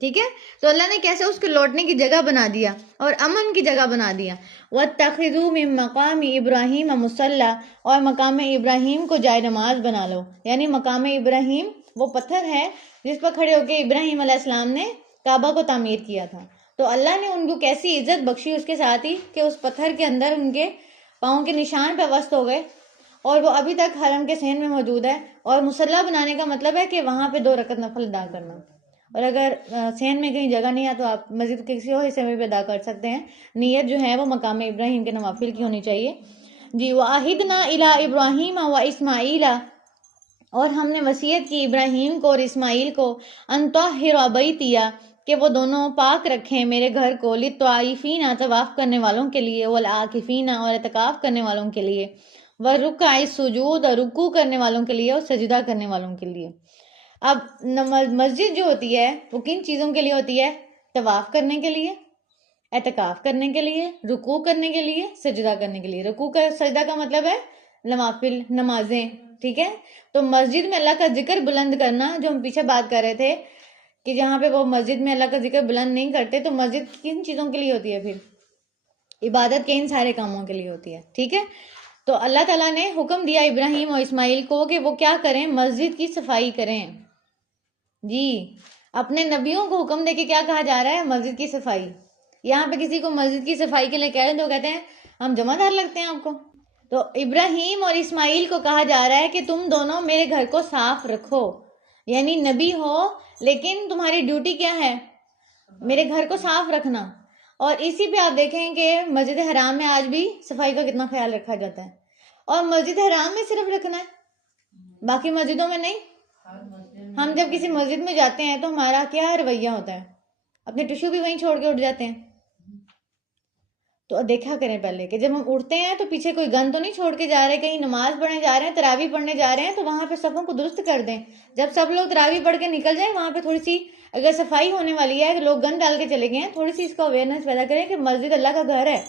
ٹھیک ہے. تو اللہ نے کیسے اس کو لوٹنے کی جگہ بنا دیا اور امن کی جگہ بنا دیا. وَاتَّخِذُوا مِن مَقَامِ إِبْرَاهِيمَ مُصَلَّى، اور مقام ابراہیم کو جائے نماز بنا لو. یعنی مقام ابراہیم وہ پتھر ہے جس پر کھڑے ہو کے ابراہیم علیہ السلام نے کعبہ کو تعمیر کیا تھا. تو اللہ نے ان کو کیسی عزت بخشی اس کے ساتھ ہی کہ اس پتھر کے اندر ان کے پاؤں کے نشان پہ وسط ہو گئے، اور وہ ابھی تک حرم کے صحن میں موجود ہے. اور مصلی بنانے کا مطلب ہے کہ وہاں پہ 2 رکعت نفل ادا کرنا. اور اگر صحن میں کہیں جگہ نہیں ہے تو آپ مسجد کے کسی اور حصے میں بھی ادا کر سکتے ہیں. نیت جو ہے وہ مقام ابراہیم کے نوافل کی ہونی چاہیے. جی. وَعَهِدْنَا إِلَىٰ إِبْرَاهِيمَ وَإِسْمَاعِيلَ، اور ہم نے وصیت کی ابراہیم کو اور اسماعیل کو، أَن طَهِّرَ بَيْتِيَ، کہ وہ دونوں پاک رکھیں میرے گھر کو، لِلطَّوَّافِينَ طواف کرنے والوں کے لیے، وَالْعَاكِفِينَ اور اعتکاف کرنے والوں کے لیے، وَالرُّكَّعِ السُّجُودَ اور رکوع کرنے والوں کے لیے اور سجدہ کرنے والوں کے لیے. اب مسجد جو ہوتی ہے وہ کن چیزوں کے لیے ہوتی ہے؟ طواف کرنے کے لیے، اعتکاف کرنے کے لیے، رکوع کرنے کے لیے، سجدہ کرنے کے لیے. رکوع کا سجدہ کا مطلب ہے نوافل نمازیں. ٹھیک ہے. تو مسجد میں اللہ کا ذکر بلند کرنا، جو ہم پیچھے بات کر رہے تھے کہ جہاں پہ وہ مسجد میں اللہ کا ذکر بلند نہیں کرتے، تو مسجد کن چیزوں کے لیے ہوتی ہے؟ پھر عبادت کے ان سارے کاموں کے لیے ہوتی ہے. ٹھیک ہے. تو اللہ تعالیٰ نے حکم دیا ابراہیم اور اسماعیل کو کہ وہ کیا کریں؟ مسجد کی صفائی کریں. جی. اپنے نبیوں کو حکم دے کے کیا کہا جا رہا ہے؟ مسجد کی صفائی. یہاں پہ کسی کو مسجد کی صفائی کے لیے کہہ رہے ہیں تو کہتے ہیں ہم جمع دار لگتے ہیں آپ کو. تو ابراہیم اور اسماعیل کو کہا جا رہا ہے کہ تم دونوں میرے گھر کو صاف رکھو. یعنی نبی ہو لیکن تمہاری ڈیوٹی کیا ہے؟ میرے گھر کو صاف رکھنا. اور اسی پہ آپ دیکھیں کہ مسجد حرام میں آج بھی صفائی کا کتنا خیال رکھا جاتا ہے. اور مسجد حرام میں صرف رکھنا ہے، باقی مسجدوں میں نہیں. ہم جب کسی مسجد میں جاتے ہیں تو ہمارا کیا رویہ ہوتا ہے؟ اپنے ٹشو بھی وہیں چھوڑ کے اٹھ جاتے ہیں. تو دیکھا کریں پہلے کہ جب ہم اٹھتے ہیں تو پیچھے کوئی گن تو نہیں چھوڑ کے جا رہے، کہیں نماز پڑھنے جا رہے ہیں، تراویح پڑھنے جا رہے ہیں، تو وہاں پہ صفوں کو درست کر دیں. جب سب لوگ تراویح پڑھ کے نکل جائیں وہاں پہ تھوڑی سی اگر صفائی ہونے والی ہے، لوگ گن ڈال کے چلے گئے ہیں، تھوڑی سی اس کا اویئرنیس پیدا کریں کہ مسجد اللہ کا گھر ہے.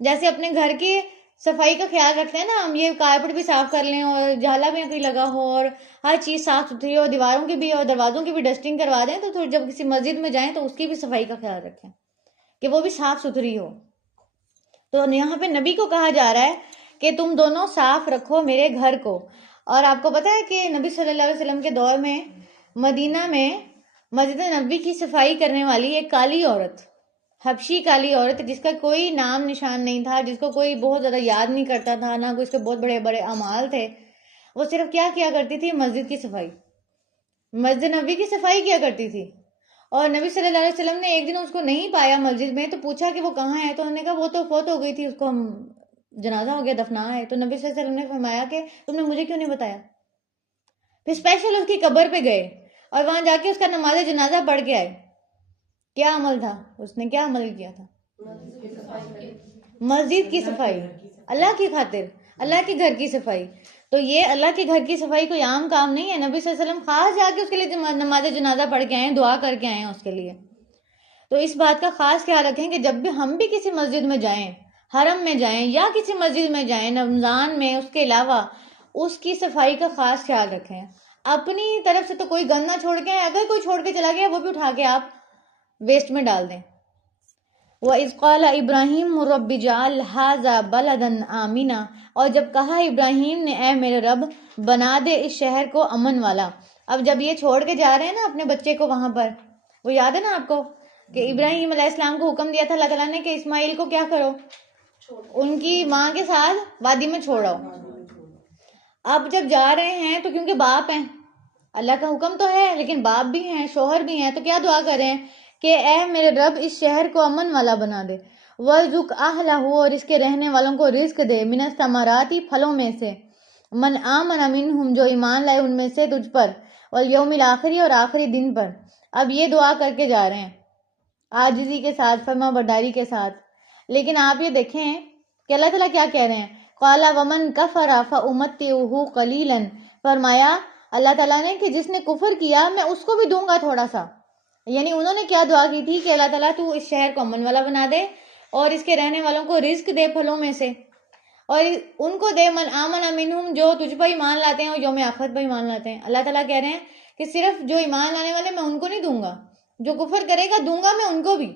جیسے اپنے گھر کی صفائی کا خیال رکھتے ہیں نا ہم، یہ کارپٹ بھی صاف کر لیں اور جھالا بھی کوئی لگا ہو اور ہر چیز صاف ستھری ہو، دیواروں کی بھی اور دروازوں کی بھی ڈسٹنگ کروا دیں. تو جب کسی مسجد میں جائیں تو اس کی بھی صفائی کا خیال رکھیں کہ وہ بھی صاف ستھری ہو. تو یہاں پہ نبی کو کہا جا رہا ہے کہ تم دونوں صاف رکھو میرے گھر کو. اور آپ کو پتا ہے کہ نبی صلی اللہ علیہ وسلم کے دور میں مدینہ میں مسجد نبی کی صفائی کرنے والی ایک کالی عورت، حبشی کالی عورت، جس کا کوئی نام نشان نہیں تھا، جس کو کوئی بہت زیادہ یاد نہیں کرتا تھا، نہ کوئی اس کے بہت بڑے بڑے اعمال تھے. وہ صرف کیا کرتی تھی؟ مسجد کی صفائی، مسجد نبی کی صفائی کیا کرتی تھی. اور نبی صلی اللہ علیہ وسلم نے ایک دن اس کو نہیں پایا مسجد میں، تو پوچھا کہ وہ کہاں ہے؟ تو انہوں نے کہا وہ تو فوت ہو گئی تھی، اس کو ہم جنازہ ہو گیا، دفنا ہے. تو نبی صلی اللہ علیہ وسلم نے فرمایا کہ تم نے مجھے کیوں نہیں بتایا؟ پھر اسپیشل اس کی قبر پہ گئے اور وہاں جا کے اس کا نماز جنازہ پڑھ کے آئے. کیا عمل تھا؟ اس نے کیا عمل کیا تھا؟ مسجد کی صفائی، اللہ کی خاطر، اللہ کے گھر کی صفائی. تو یہ اللہ کے گھر کی صفائی کوئی عام کام نہیں ہے. نبی صلی اللہ علیہ وسلم خاص جا کے اس کے لیے نماز جنازہ پڑھ کے آئے، دعا کر کے آئے ہیں اس کے لیے. تو اس بات کا خاص خیال رکھیں کہ جب بھی ہم بھی کسی مسجد میں جائیں، حرم میں جائیں یا کسی مسجد میں جائیں رمضان میں، اس کے علاوہ اس کی صفائی کا خاص خیال رکھیں. اپنی طرف سے تو کوئی گند نہ چھوڑ کے، اگر کوئی چھوڑ کے چلا گیا وہ بھی اٹھا کے آپ ویسٹ میں ڈال دیں. وَإِذْ قَالَ إِبْرَاهِيمُ رَبِّ اجْعَلْ هَٰذَا بَلَدًا آمِنًا، اور جب کہا ابراہیم نے اے میرے رب بنا دے اس شہر کو امن والا. اب جب یہ چھوڑ کے جا رہے ہیں نا اپنے بچے کو وہاں پر، وہ یاد ہے نا آپ کو کہ ابراہیم علیہ السلام کو حکم دیا تھا اللہ تعالیٰ نے کہ اسماعیل کو کیا کرو؟ ان کی ماں کے ساتھ وادی میں چھوڑو. اب جب جا رہے ہیں تو کیونکہ باپ ہیں، اللہ کا حکم تو ہے لیکن باپ بھی ہیں، شوہر بھی ہیں، تو کیا دعا کر رہے ہیں کہ اے میرے رب اس شہر کو امن والا بنا دے. وَارْزُقْ أَهْلَهُ، اور اس کے رہنے والوں کو رزق دے، مِنَ الثَّمَرَاتِ پھلوں میں سے، مَنْ آمَنَ مِنْهُمْ جو ایمان لائے ان میں سے تجھ پر، وَالْيَوْمِ الْآخِرِ اور آخری دن پر. اب یہ دعا کر کے جا رہے ہیں عاجزی کے ساتھ، فرما برداری کے ساتھ. لیکن آپ یہ دیکھیں کہ اللہ تعالیٰ کیا کہہ رہے ہیں؟ قَالَ وَمَنْ كَفَرَ فَأُمَتِّعُهُ قَلِيلًا، فرمایا اللہ تعالیٰ نے کہ جس نے کفر کیا میں اس کو بھی دوں گا تھوڑا سا. یعنی انہوں نے کیا دعا کی تھی کہ اللہ تعالیٰ تو اس شہر کو امن والا بنا دے اور اس کے رہنے والوں کو رزق دے پھلوں میں سے، اور ان کو دے من آمن منہم جو تجھ پر ایمان لاتے ہیں اور یوم آخرت پر ایمان لاتے ہیں. اللہ تعالیٰ کہہ رہے ہیں کہ صرف جو ایمان لانے والے میں ان کو نہیں دوں گا، جو کفر کرے گا دوں گا میں ان کو بھی.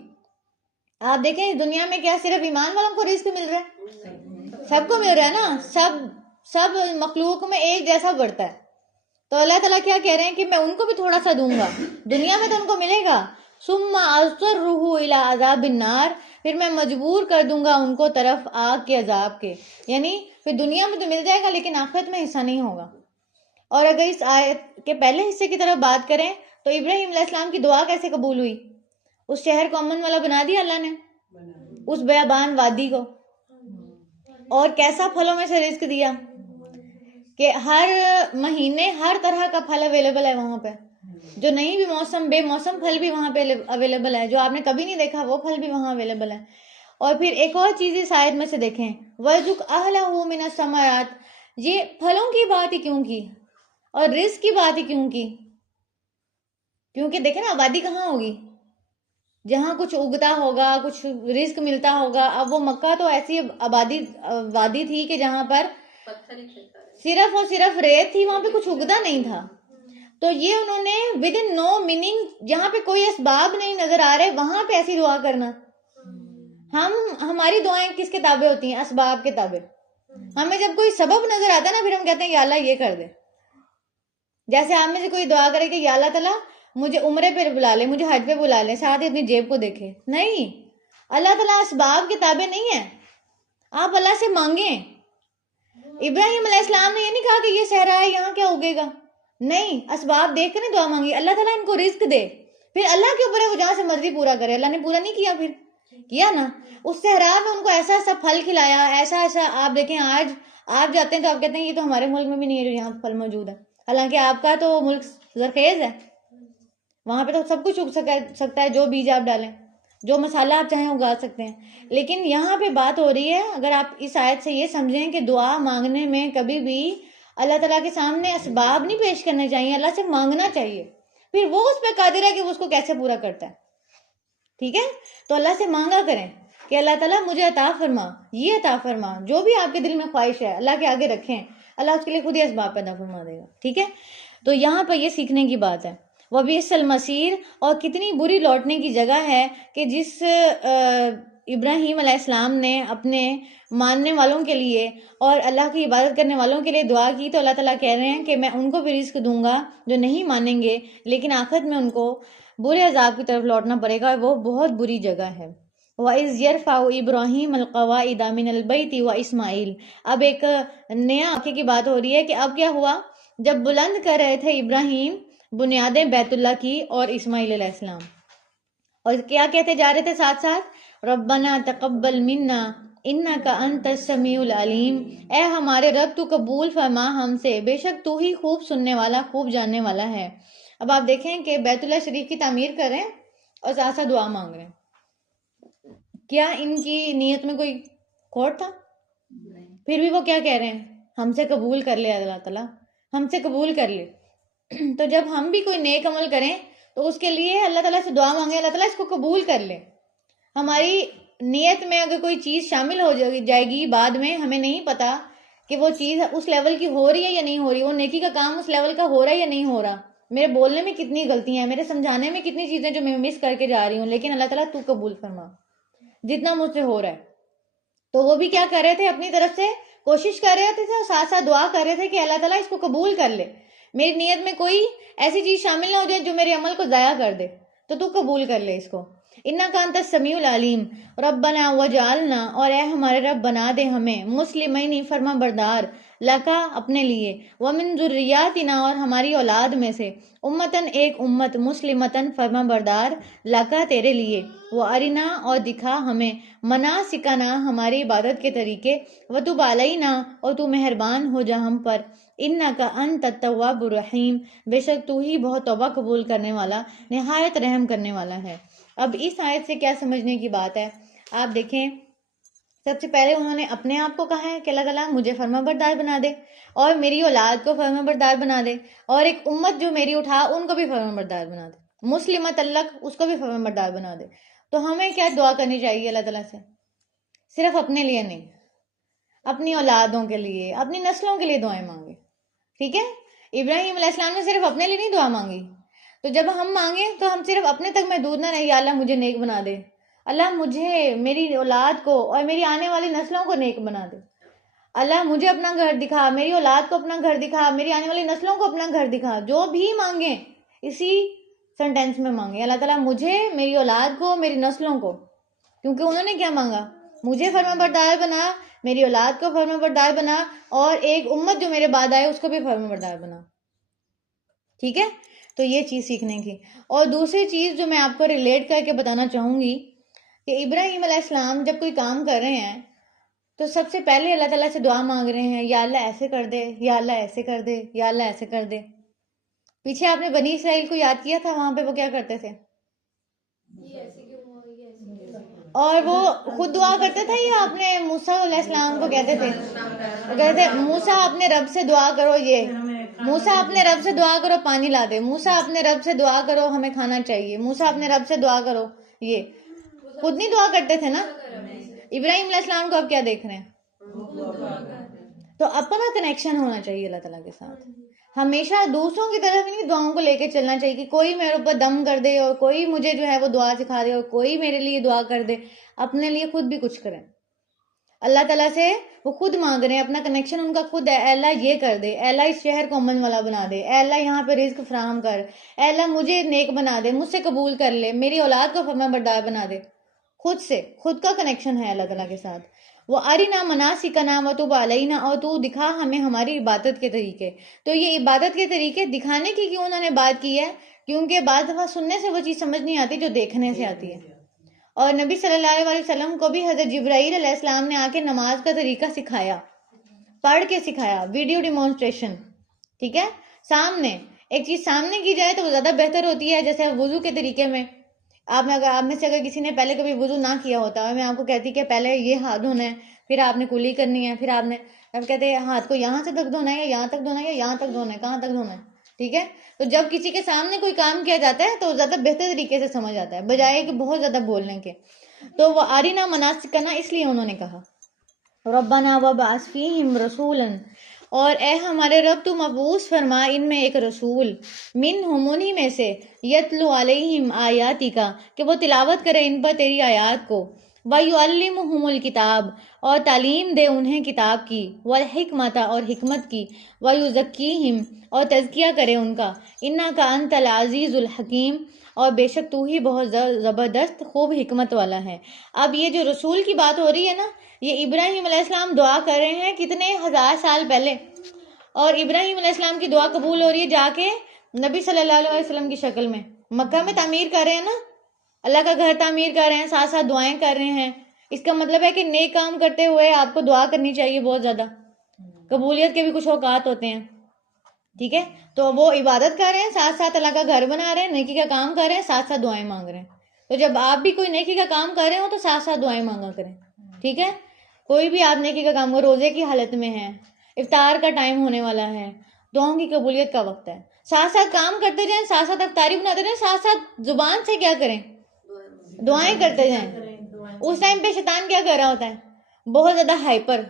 آپ دیکھیں اس دنیا میں کیا صرف ایمان والوں کو رزق مل رہا ہے؟ سب کو مل رہا ہے نا. سب مخلوق میں ایک جیسا بڑھتا ہے. تو اللہ تعالیٰ کیا کہہ رہے ہیں کہ میں ان کو بھی تھوڑا سا دوں گا دنیا میں تو ان کو ملے گا. ثم اضطرہ الی عذاب النار، پھر میں مجبور کر دوں گا ان کو طرف آگ کے عذاب کے. یعنی پھر دنیا میں تو مل جائے گا لیکن آخرت میں حصہ نہیں ہوگا. اور اگر اس آیت کے پہلے حصے کی طرف بات کریں تو ابراہیم علیہ السلام کی دعا کیسے قبول ہوئی؟ اس شہر کو امن والا بنا دیا اللہ نے، اس بیابان وادی کو، اور کیسا پھلوں میں سے رزق دیا کہ ہر مہینے ہر طرح کا پھل اویلیبل ہے وہاں پہ. جو نہیں بھی موسم بے موسم پھل بھی وہاں پہ اویلیبل ہے، جو آپ نے کبھی نہیں دیکھا وہ پھل بھی وہاں اویلیبل ہے. اور پھر ایک اور چیز اس آیت میں سے دیکھیں، وَرْزُقْ أَهْلَهُ مِنَ الثَّمَرَاتِ، یہ پھلوں کی بات ہی کیوں کی اور رزق کی بات ہی کیوں کی؟ کیونکہ دیکھیں نا آبادی کہاں ہوگی؟ جہاں کچھ اگتا ہوگا، کچھ رزق ملتا ہوگا. اب وہ مکہ تو ایسی وادی تھی کہ جہاں پر صرف اور صرف ریت تھی، وہاں پہ کچھ اگتا نہیں تھا. تو یہ انہوں نے ود ان نو میننگ، جہاں پہ کوئی اسباب نہیں نظر آ رہے وہاں پہ ایسی دعا کرنا. ہماری دعائیں کس کے تابع ہوتی ہیں؟ اسباب کے تابع. ہمیں جب کوئی سبب نظر آتا ہے نا پھر ہم کہتے ہیں یا اللہ یہ کر دے. جیسے آپ میں سے کوئی دعا کرے کہ یا اللہ تعالیٰ مجھے عمرے پہ بلا لے، مجھے حج پہ بلا لے، ساتھ ہی اپنی جیب کو دیکھے. نہیں، اللہ تعالیٰ اسباب کے تابع نہیں ہے. آپ اللہ سے مانگیں. ابراہیم علیہ السلام نے یہ نہیں کہا کہ یہ صحرا ہے یہاں کیا اگے گا، نہیں، اسباب دیکھ کر دعا مانگی اللہ تعالیٰ ان کو رزق دے. پھر اللہ کے اوپر ہے وہ جہاں سے مرضی پورا کرے. اللہ نے پورا نہیں کیا، پھر کیا نا. اس صحرا میں ان کو ایسا ایسا پھل کھلایا، ایسا ایسا. آپ دیکھیں آج آپ جاتے ہیں تو آپ کہتے ہیں یہ تو ہمارے ملک میں بھی نہیں ہے جو یہاں پھل موجود ہے، حالانکہ آپ کا تو ملک زرخیز ہے، وہاں پہ تو سب کچھ اگ سکتا ہے، جو بیج آپ ڈالیں، جو مسالہ آپ چاہیں اگا سکتے ہیں. لیکن یہاں پہ بات ہو رہی ہے، اگر آپ اس آیت سے یہ سمجھیں کہ دعا مانگنے میں کبھی بھی اللہ تعالیٰ کے سامنے اسباب نہیں پیش کرنے چاہیے، اللہ سے مانگنا چاہیے. پھر وہ اس پہ قادر ہے کہ وہ اس کو کیسے پورا کرتا ہے. ٹھیک ہے، تو اللہ سے مانگا کریں کہ اللہ تعالیٰ مجھے عطا فرما، یہ عطا فرما، جو بھی آپ کے دل میں خواہش ہے اللہ کے آگے رکھیں، اللہ اس کے لیے خود ہی اسباب پیدا فرما دے گا. ٹھیک ہے، تو یہاں پہ یہ سیکھنے کی بات ہے. وَبِئْسَ الْمَصِيرُ، اور کتنی بری لوٹنے کی جگہ ہے کہ جس ابراہیم علیہ السلام نے اپنے ماننے والوں کے لیے اور اللہ کی عبادت کرنے والوں کے لیے دعا کی، تو اللہ تعالیٰ کہہ رہے ہیں کہ میں ان کو بھی رزق دوں گا جو نہیں مانیں گے، لیکن آخرت میں ان کو برے عذاب کی طرف لوٹنا پڑے گا، وہ بہت بری جگہ ہے. وَإِذْ يَرْفَعُ إِبْرَاهِيمُ الْقَوَاعِدَ مِنَ الْبَيْتِ وَإِسْمَاعِيلُ. اب ایک نیا واقعے کی بات ہو رہی ہے کہ اب کیا ہوا جب بلند کر رہے تھے ابراہیم بنیادیں بیت اللہ کی اور اسماعیل علیہ السلام، اور کیا کہتے جا رہے تھے ساتھ ساتھ، ربنا تقبل منا انک انت السمیع العلیم، اے ہمارے رب تو قبول فرما ہم سے، بے شک تو ہی خوب سننے والا خوب جاننے والا ہے. اب آپ دیکھیں کہ بیت اللہ شریف کی تعمیر کر رہے ہیں اور ساتھ ساتھ دعا مانگ رہے ہیں. کیا ان کی نیت میں کوئی کھوٹ تھا؟ پھر بھی وہ کیا کہہ رہے ہیں، ہم سے قبول کر لے اللہ تعالیٰ، ہم سے قبول کر لے. تو جب ہم بھی کوئی نیک عمل کریں تو اس کے لیے اللہ تعالیٰ سے دعا مانگیں اللہ تعالیٰ اس کو قبول کر لے. ہماری نیت میں اگر کوئی چیز شامل ہو جائے گی بعد میں، ہمیں نہیں پتا کہ وہ چیز اس لیول کی ہو رہی ہے یا نہیں ہو رہی، وہ نیکی کا کام اس لیول کا ہو رہا ہے یا نہیں ہو رہا، میرے بولنے میں کتنی غلطیاں ہیں، میرے سمجھانے میں کتنی چیزیں جو میں مس کر کے جا رہی ہوں، لیکن اللہ تعالیٰ تو قبول فرما جتنا مجھ سے ہو رہا ہے. تو وہ بھی کیا کر رہے تھے، اپنی طرف سے کوشش کر رہے تھے اور ساتھ ساتھ دعا کر رہے تھے کہ اللہ تعالیٰ اس کو قبول کر لے، میری نیت میں کوئی ایسی چیز شامل نہ ہو جائے جو میرے عمل کو ضائع کر دے، تو قبول کر لے اس کو. انک انت السمیع العلیم ربنا وجعلنا، اور اے ہمارے رب بنا دے ہمیں مسلمین فرما بردار لکا اپنے لیے، ومن ذریاتنا اور ہماری اولاد میں سے امتن ایک امت مسلمتن فرما بردار لکا تیرے لیے، وارنا اور دکھا ہمیں مناسکنا ہماری عبادت کے طریقے، وتب علینا اور تو مہربان ہو جا ہم پر، انکا انت التواب الرحیم بے شک تو ہی بہت توبہ قبول کرنے والا نہایت رحم کرنے والا ہے. اب اس آیت سے کیا سمجھنے کی بات ہے، آپ دیکھیں سب سے پہلے انہوں نے اپنے آپ کو کہا ہے کہ اللہ تعالیٰ مجھے فرما بردار بنا دے اور میری اولاد کو فرما بردار بنا دے، اور ایک امت جو میری اٹھا ان کو بھی فرما بردار بنا دے، مسلمت اللہ اس کو بھی فرما بردار بنا دے. تو ہمیں کیا دعا کرنی چاہیے اللہ تعالیٰ سے؟ صرف اپنے لیے نہیں، اپنی اولادوں کے لیے، اپنی نسلوں کے لیے دعائیں مانگے. ٹھیک ہے، ابراہیم علیہ السلام نے صرف اپنے لیے نہیں دعا مانگی. تو جب ہم مانگیں تو ہم صرف اپنے تک محدود نہ رہیں، یا اللہ مجھے نیک بنا دے، اللہ مجھے، میری اولاد کو اور میری آنے والی نسلوں کو نیک بنا دے، اللہ مجھے اپنا گھر دکھا، میری اولاد کو اپنا گھر دکھا، میری آنے والی نسلوں کو اپنا گھر دکھا. جو بھی مانگیں اسی سینٹینس میں مانگیں، اللہ تعالیٰ مجھے، میری اولاد کو، میری نسلوں کو، کیونکہ انہوں نے کیا مانگا، مجھے فرما بردار بنا، میری اولاد کو فرما بردار بنا، اور ایک امت جو میرے بعد آئے اس کو بھی فرما بردار بنا. ٹھیک ہے، تو یہ چیز سیکھنے کی. اور دوسری چیز جو میں آپ کو ریلیٹ کر کے بتانا چاہوں گی کہ ابراہیم علیہ السلام جب کوئی کام کر رہے ہیں تو سب سے پہلے اللہ تعالیٰ سے دعا مانگ رہے ہیں، یا اللہ ایسے کر دے، یا اللہ ایسے کر دے، یا اللہ ایسے کر دے. پیچھے آپ نے بنی اسرائیل کو یاد کیا تھا، وہاں پہ وہ کیا کرتے تھے، یہ ایسے کیوں ہوا، یہ ایسے کیوں ہوا. اور وہ خود دعا کرتے تھے یا اپنے موسیٰ علیہ السلام کو کہتے تھے، وہ کہتے تھے موسیٰ اپنے رب سے دعا کرو، یہ موسیٰ اپنے رب سے دعا کرو پانی لا دے، موسیٰ اپنے رب سے دعا کرو ہمیں کھانا چاہیے، موسیٰ اپنے رب سے دعا کرو. یہ خود نہیں دعا کرتے تھے نا. ابراہیم علیہ السلام کو اب کیا دیکھ رہے ہیں، تو اپنا کنیکشن ہونا چاہیے اللہ تعالیٰ کے ساتھ. ہمیشہ دوسروں کی طرف نہیں دعاؤں کو لے کے چلنا چاہیے کہ کوئی میرے اوپر دم کر دے اور کوئی مجھے جو ہے وہ دعا سکھا دے اور کوئی میرے لیے دعا کر دے. اپنے لیے خود بھی کچھ کریں. اللہ تعالیٰ سے وہ خود مانگ رہے ہیں، اپنا کنیکشن ان کا خود ہے. اے اللہ یہ کر دے، اے اللہ اس شہر کو امن والا بنا دے، اے اللہ یہاں پہ رزق فراہم کر، اے اللہ مجھے نیک بنا دے، مجھ سے قبول کر لے، میری اولاد کو فرما بردار بنا دے. خود سے، خود کا کنیکشن ہے اللہ تعالیٰ کے ساتھ. وہ ارنا مناسکنا وتب علینا، اور تو دکھا ہمیں ہماری عبادت کے طریقے. تو یہ عبادت کے طریقے دکھانے کی کیوں انہوں نے بات کی ہے، کیونکہ بعض دفعہ سننے سے وہ چیز سمجھ نہیں آتی جو دیکھنے سے آتی ہے. اور نبی صلی اللہ علیہ وسلم کو بھی حضرت جبرائیل علیہ السلام نے آ کے نماز کا طریقہ سکھایا، پڑھ کے سکھایا، ویڈیو ڈیمونسٹریشن. ٹھیک ہے، سامنے ایک چیز سامنے کی جائے تو وہ زیادہ بہتر ہوتی ہے. جیسے وضو کے طریقے میں آپ میں سے اگر کسی نے پہلے کبھی وضو نہ کیا ہوتا ہے، میں آپ کو کہتی کہ پہلے یہ ہاتھ دھونا ہے، پھر آپ نے کلی کرنی ہے، پھر آپ نے کہتے ہیں ہاتھ کو یہاں سے تک دھونا ہے یا یہاں تک دھونا ہے یا یہاں تک دھونا ہے، کہاں تک دھونا ہے. ٹھیک ہے، تو جب کسی کے سامنے کوئی کام کیا جاتا ہے تو زیادہ بہتر طریقے سے سمجھ آتا ہے بجائے کہ بہت زیادہ بولنے کے. تو وہ آرینا مناسکنا اس لیے انہوں نے کہا ربنا وبعث فیہم رسولا، اور اے ہمارے رب تو مبعوث فرما ان میں ایک رسول، منہم انہی میں سے، یتلو علیہم آیاتک کہ وہ تلاوت کرے ان پر تیری آیات کو، وَيُعَلِّمُهُمُ الْكِتَابَ اور تعلیم دے انہیں کتاب کی، والحکمت اور حکمت کی، وَيُزَكِّيهِمْ اور تزکیہ کرے ان کا، اِنَّكَ أَنْتَ الْعَزِيزُ الْحَكِيمُ اور بے شک تو ہی بہت زبردست خوب حکمت والا ہے. اب یہ جو رسول کی بات ہو رہی ہے نا، یہ ابراہیم علیہ السلام دعا کر رہے ہیں کتنے ہزار سال پہلے، اور ابراہیم علیہ السلام کی دعا قبول ہو رہی ہے جا کے نبی صلی اللہ علیہ وسلم کی شکل میں. مکہ میں تعمیر کر رہے ہیں نا، اللہ کا گھر تعمیر کر رہے ہیں، ساتھ ساتھ دعائیں کر رہے ہیں. اس کا مطلب ہے کہ نیک کام کرتے ہوئے آپ کو دعا کرنی چاہیے بہت زیادہ. قبولیت کے بھی کچھ اوقات ہوتے ہیں. ٹھیک ہے، تو وہ عبادت کر رہے ہیں، ساتھ ساتھ اللہ کا گھر بنا رہے ہیں، نیکی کا کام کر رہے ہیں، ساتھ ساتھ دعائیں مانگ رہے ہیں. تو جب آپ بھی کوئی نیکی کا کام کر رہے ہو تو ساتھ ساتھ دعائیں مانگا کریں. ٹھیک ہے، کوئی بھی آپ نیکی کا کام روزے کی حالت میں ہے، افطار کا ٹائم ہونے والا ہے، دعاؤں کی قبولیت کا وقت ہے، ساتھ ساتھ کام کرتے جائیں، ساتھ ساتھ افطاری بناتے جائیں، ساتھ ساتھ زبان سے کیا کریں، دعائیں کرتے جائیں. اس ٹائم پہ شیطان کیا کر رہا ہوتا ہے، بہت زیادہ ہائپر،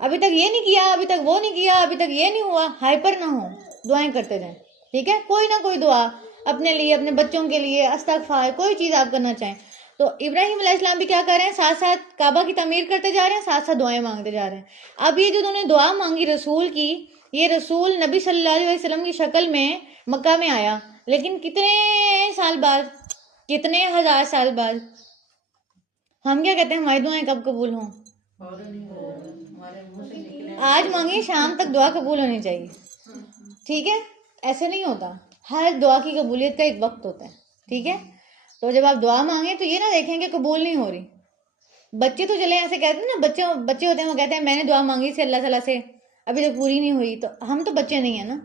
ابھی تک یہ نہیں کیا، ابھی تک وہ نہیں کیا، ابھی تک یہ نہیں ہوا. ہائپر نہ ہو، دعائیں کرتے جائیں. ٹھیک ہے، کوئی نہ کوئی دعا اپنے لیے، اپنے بچوں کے لیے، استغفار، کوئی چیز آپ کرنا چاہیں. تو ابراہیم علیہ السلام بھی کیا کر رہے ہیں، ساتھ ساتھ کعبہ کی تعمیر کرتے جا رہے ہیں، ساتھ ساتھ دعائیں مانگتے جا رہے ہیں. اب یہ جو انہوں نے دعا مانگی رسول کی، یہ رسول نبی صلی اللہ علیہ وسلم کی شکل میں مکہ میں آیا، لیکن کتنے سال بعد، کتنے ہزار سال بعد. ہم کیا کہتے ہیں ہماری دعائیں کب قبول ہوں، آج مانگی شام تک دعا قبول ہونی چاہیے. ٹھیک ہے، ایسے نہیں ہوتا، ہر دعا کی قبولیت کا ایک وقت ہوتا ہے. ٹھیک ہے، تو جب آپ دعا مانگیں تو یہ نہ دیکھیں کہ قبول نہیں ہو رہی. بچے تو چلے ایسے کہتے ہیں نا، بچے ہوتے ہیں وہ کہتے ہیں میں نے دعا مانگی سے اللہ تعالیٰ سے ابھی تک پوری نہیں ہوئی. تو ہم تو بچے نہیں ہیں نا،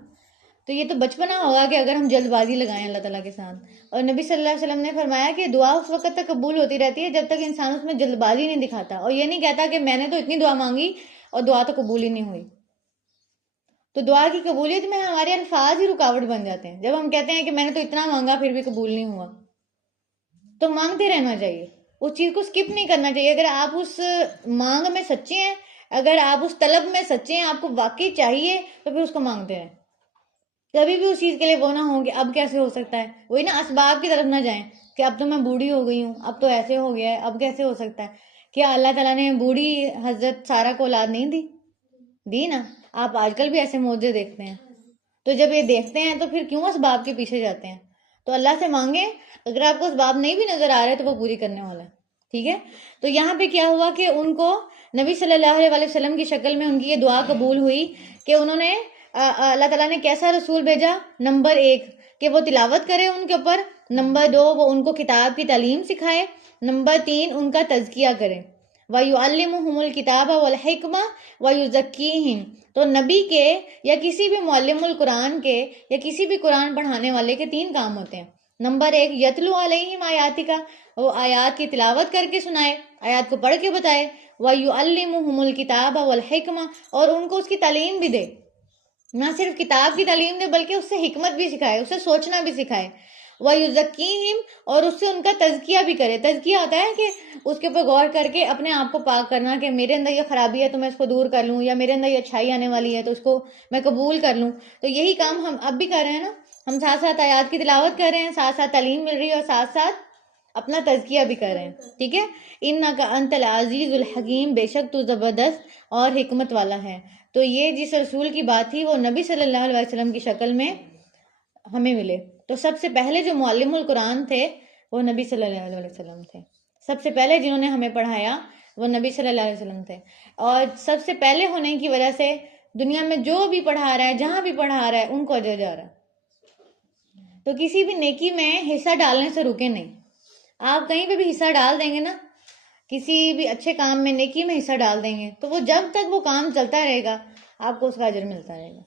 تو یہ تو بچپنا ہوگا کہ اگر ہم جلد بازی لگائیں اللہ تعالیٰ کے ساتھ. اور نبی صلی اللہ علیہ وسلم نے فرمایا کہ دعا اس وقت تک قبول ہوتی رہتی ہے جب تک انسان اس میں جلد بازی نہیں دکھاتا، اور یہ نہیں کہتا کہ میں نے تو اتنی دعا مانگی اور دعا تو قبول ہی نہیں ہوئی. تو دعا کی قبولیت میں ہمارے الفاظ ہی رکاوٹ بن جاتے ہیں. جب ہم کہتے ہیں کہ میں نے تو اتنا مانگا پھر بھی قبول نہیں ہوا، تو مانگتے رہنا چاہیے، اس چیز کو سکپ نہیں کرنا چاہیے. اگر آپ اس مانگ میں سچے ہیں، اگر آپ اس طلب میں سچے ہیں، آپ کو واقعی چاہیے، تو پھر اس کو مانگتے رہیں. کبھی بھی اس چیز کے لیے وہ نہ ہوں کہ اب کیسے ہو سکتا ہے، وہی نا اسباب کی طرف نہ جائیں کہ اب تو میں بوڑھی ہو گئی ہوں، اب تو ایسے ہو گیا ہے، اب کیسے ہو سکتا ہے. کیا اللہ تعالیٰ نے بوڑھی حضرت سارہ کو اولاد نہیں دی نا؟ آپ آج کل بھی ایسے معجزے دیکھتے ہیں. تو جب یہ دیکھتے ہیں تو پھر کیوں اسباب کے پیچھے جاتے ہیں؟ تو اللہ سے مانگیں، اگر آپ کو اسباب نہیں بھی نظر آ رہے تو وہ پوری کرنے والا ہے. ٹھیک ہے. تو یہاں پہ کیا ہوا کہ ان کو نبی صلی اللہ علیہ وسلم کی شکل میں ان کی یہ دعا قبول ہوئی کہ انہوں نے اللہ تعالیٰ نے کیسا رسول بھیجا؟ نمبر 1 کہ وہ تلاوت کرے ان کے اوپر، نمبر 2 وہ ان کو کتاب کی تعلیم سکھائے، نمبر 3 ان کا تزکیہ کرے. وَيُعَلِّمُهُمُ الْكِتَابَ وَالْحِكْمَةَ وَيُزَكِّيهِمْ. تو نبی کے یا کسی بھی معلم القرآن کے یا کسی بھی قرآن پڑھانے والے کے 3 کام ہوتے ہیں. نمبر 1 یتلو علیہم آیاتک، وہ آیات کی تلاوت کر کے سنائے، آیات کو پڑھ کے بتائے. وَيُعَلِّمُهُمُ الْكِتَابَ وَالْحِكْمَةَ، اور ان کو اس کی تعلیم بھی دے، نہ صرف کتاب کی تعلیم دے بلکہ اس سے حکمت بھی سکھائے، اسے سوچنا بھی سکھائے. وَيُزَكِّيهِمْ، اور اس سے ان کا تزکیہ بھی کرے. تزکیہ ہوتا ہے کہ اس کے اوپر غور کر کے اپنے آپ کو پاک کرنا کہ میرے اندر یہ خرابی ہے تو میں اس کو دور کر لوں، یا میرے اندر یہ اچھائی آنے والی ہے تو اس کو میں قبول کر لوں. تو یہی کام ہم اب بھی کر رہے ہیں نا، ہم ساتھ ساتھ آیات کی تلاوت کر رہے ہیں، ساتھ ساتھ تعلیم مل رہی ہے، اور ساتھ ساتھ اپنا تزکیہ بھی کر رہے ہیں. ٹھیک ہے. اِنَّکَ أَنْتَ الْعَزِیزُ الْحَکِیم، بے شک تو زبردست اور حکمت والا ہے. تو یہ جس رسول کی بات تھی وہ نبی صلی اللہ علیہ وسلم کی شکل میں ہمیں ملے. تو سب سے پہلے جو معلم القرآن تھے وہ نبی صلی اللہ علیہ وسلم تھے. سب سے پہلے جنہوں نے ہمیں پڑھایا وہ نبی صلی اللہ علیہ وسلم تھے. اور سب سے پہلے ہونے کی وجہ سے دنیا میں جو بھی پڑھا رہا ہے، جہاں بھی پڑھا رہا ہے، ان کو اجر جا رہا ہے. تو کسی بھی نیکی میں حصہ ڈالنے سے رکے نہیں. آپ کہیں پہ بھی حصہ ڈال دیں گے نا، کسی بھی اچھے کام میں، نیکی میں حصہ ڈال دیں گے تو وہ جب تک وہ کام چلتا رہے گا آپ کو اس کا اجر ملتا رہے گا.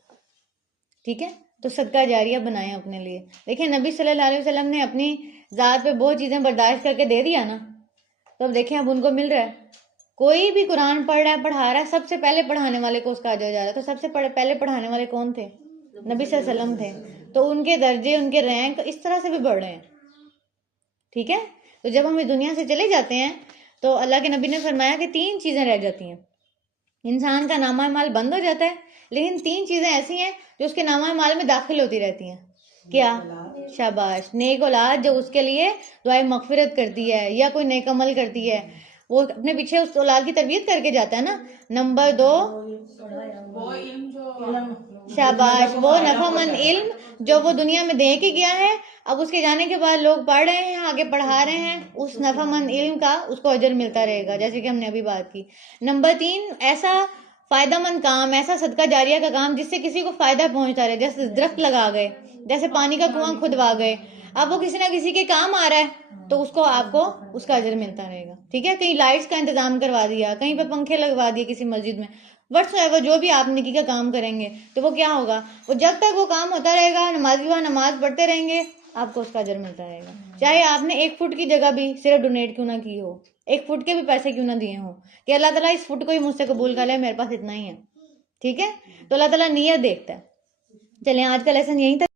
ٹھیک ہے. تو صدقہ جاریہ بنائیں اپنے لیے. دیکھیں نبی صلی اللہ علیہ وسلم نے اپنی ذات پہ بہت چیزیں برداشت کر کے دے دیا نا، تو اب دیکھیں اب ان کو مل رہا ہے. کوئی بھی قرآن پڑھ رہا ہے، پڑھا رہا ہے، سب سے پہلے پڑھانے والے کو اس کا اجر جا رہا ہے. تو سب سے پہلے پڑھانے والے کون تھے؟ نبی صلی اللہ علیہ وسلم تھے. تو ان کے درجے، ان کے رینک اس طرح سے بھی بڑھ رہے ہیں. ٹھیک ہے. تو جب ہم اس دنیا سے چلے جاتے ہیں تو اللہ کے نبی نے فرمایا کہ 3 چیزیں رہ جاتی ہیں. انسان کا نامہ اعمال بند ہو جاتا ہے، لیکن 3 چیزیں ایسی ہیں جو اس کے نامہ اعمال میں داخل ہوتی رہتی ہیں. کیا؟ شاباش، نیک اولاد جو اس کے لیے دعائے مغفرت کرتی ہے یا کوئی نیک عمل کرتی ہے، وہ اپنے پیچھے اس اولاد کی تربیت کر کے جاتا ہے نا. نمبر 2 شاباش، وہ نفع مند علم جو وہ دنیا میں دے کے گیا ہے، اب اس کے جانے کے بعد لوگ پڑھ رہے ہیں، آگے پڑھا رہے ہیں، اس نفع مند علم کا اس کو اجر ملتا رہے گا، جیسے کہ ہم نے ابھی بات کی. نمبر 3 ایسا فائدہ مند کام، ایسا صدقہ جاریہ کا کام جس سے کسی کو فائدہ پہنچتا رہے، جیسے درخت لگا گئے، جیسے پانی کا کنواں کھدوا گئے، اب وہ کسی نہ کسی کے کام آ رہا ہے تو اس کو آپ کو اس کا اجر ملتا رہے گا. ٹھیک ہے. کہیں لائٹس کا انتظام کروا دیا، کہیں پہ پنکھے لگوا دیے کسی مسجد میں، وہ جو بھی آپ نیکی کا کام کریں گے تو وہ کیا ہوگا، وہ جب تک وہ کام ہوتا رہے گا، نمازی وہاں نماز پڑھتے رہیں گے، آپ کو اس کا اجر ملتا رہے گا. چاہے آپ نے 1 فٹ کی جگہ بھی صرف ڈونیٹ کیوں نہ کی ہو، 1 فٹ کے بھی پیسے کیوں نہ دیے ہوں، کہ اللہ تعالیٰ اس فٹ کو ہی مجھ سے قبول کر لے، میرے پاس اتنا ہی ہے. ٹھیک ہے. تو اللہ تعالیٰ نیت دیکھتا ہے. چلیں آج کا لیسن یہیں تک.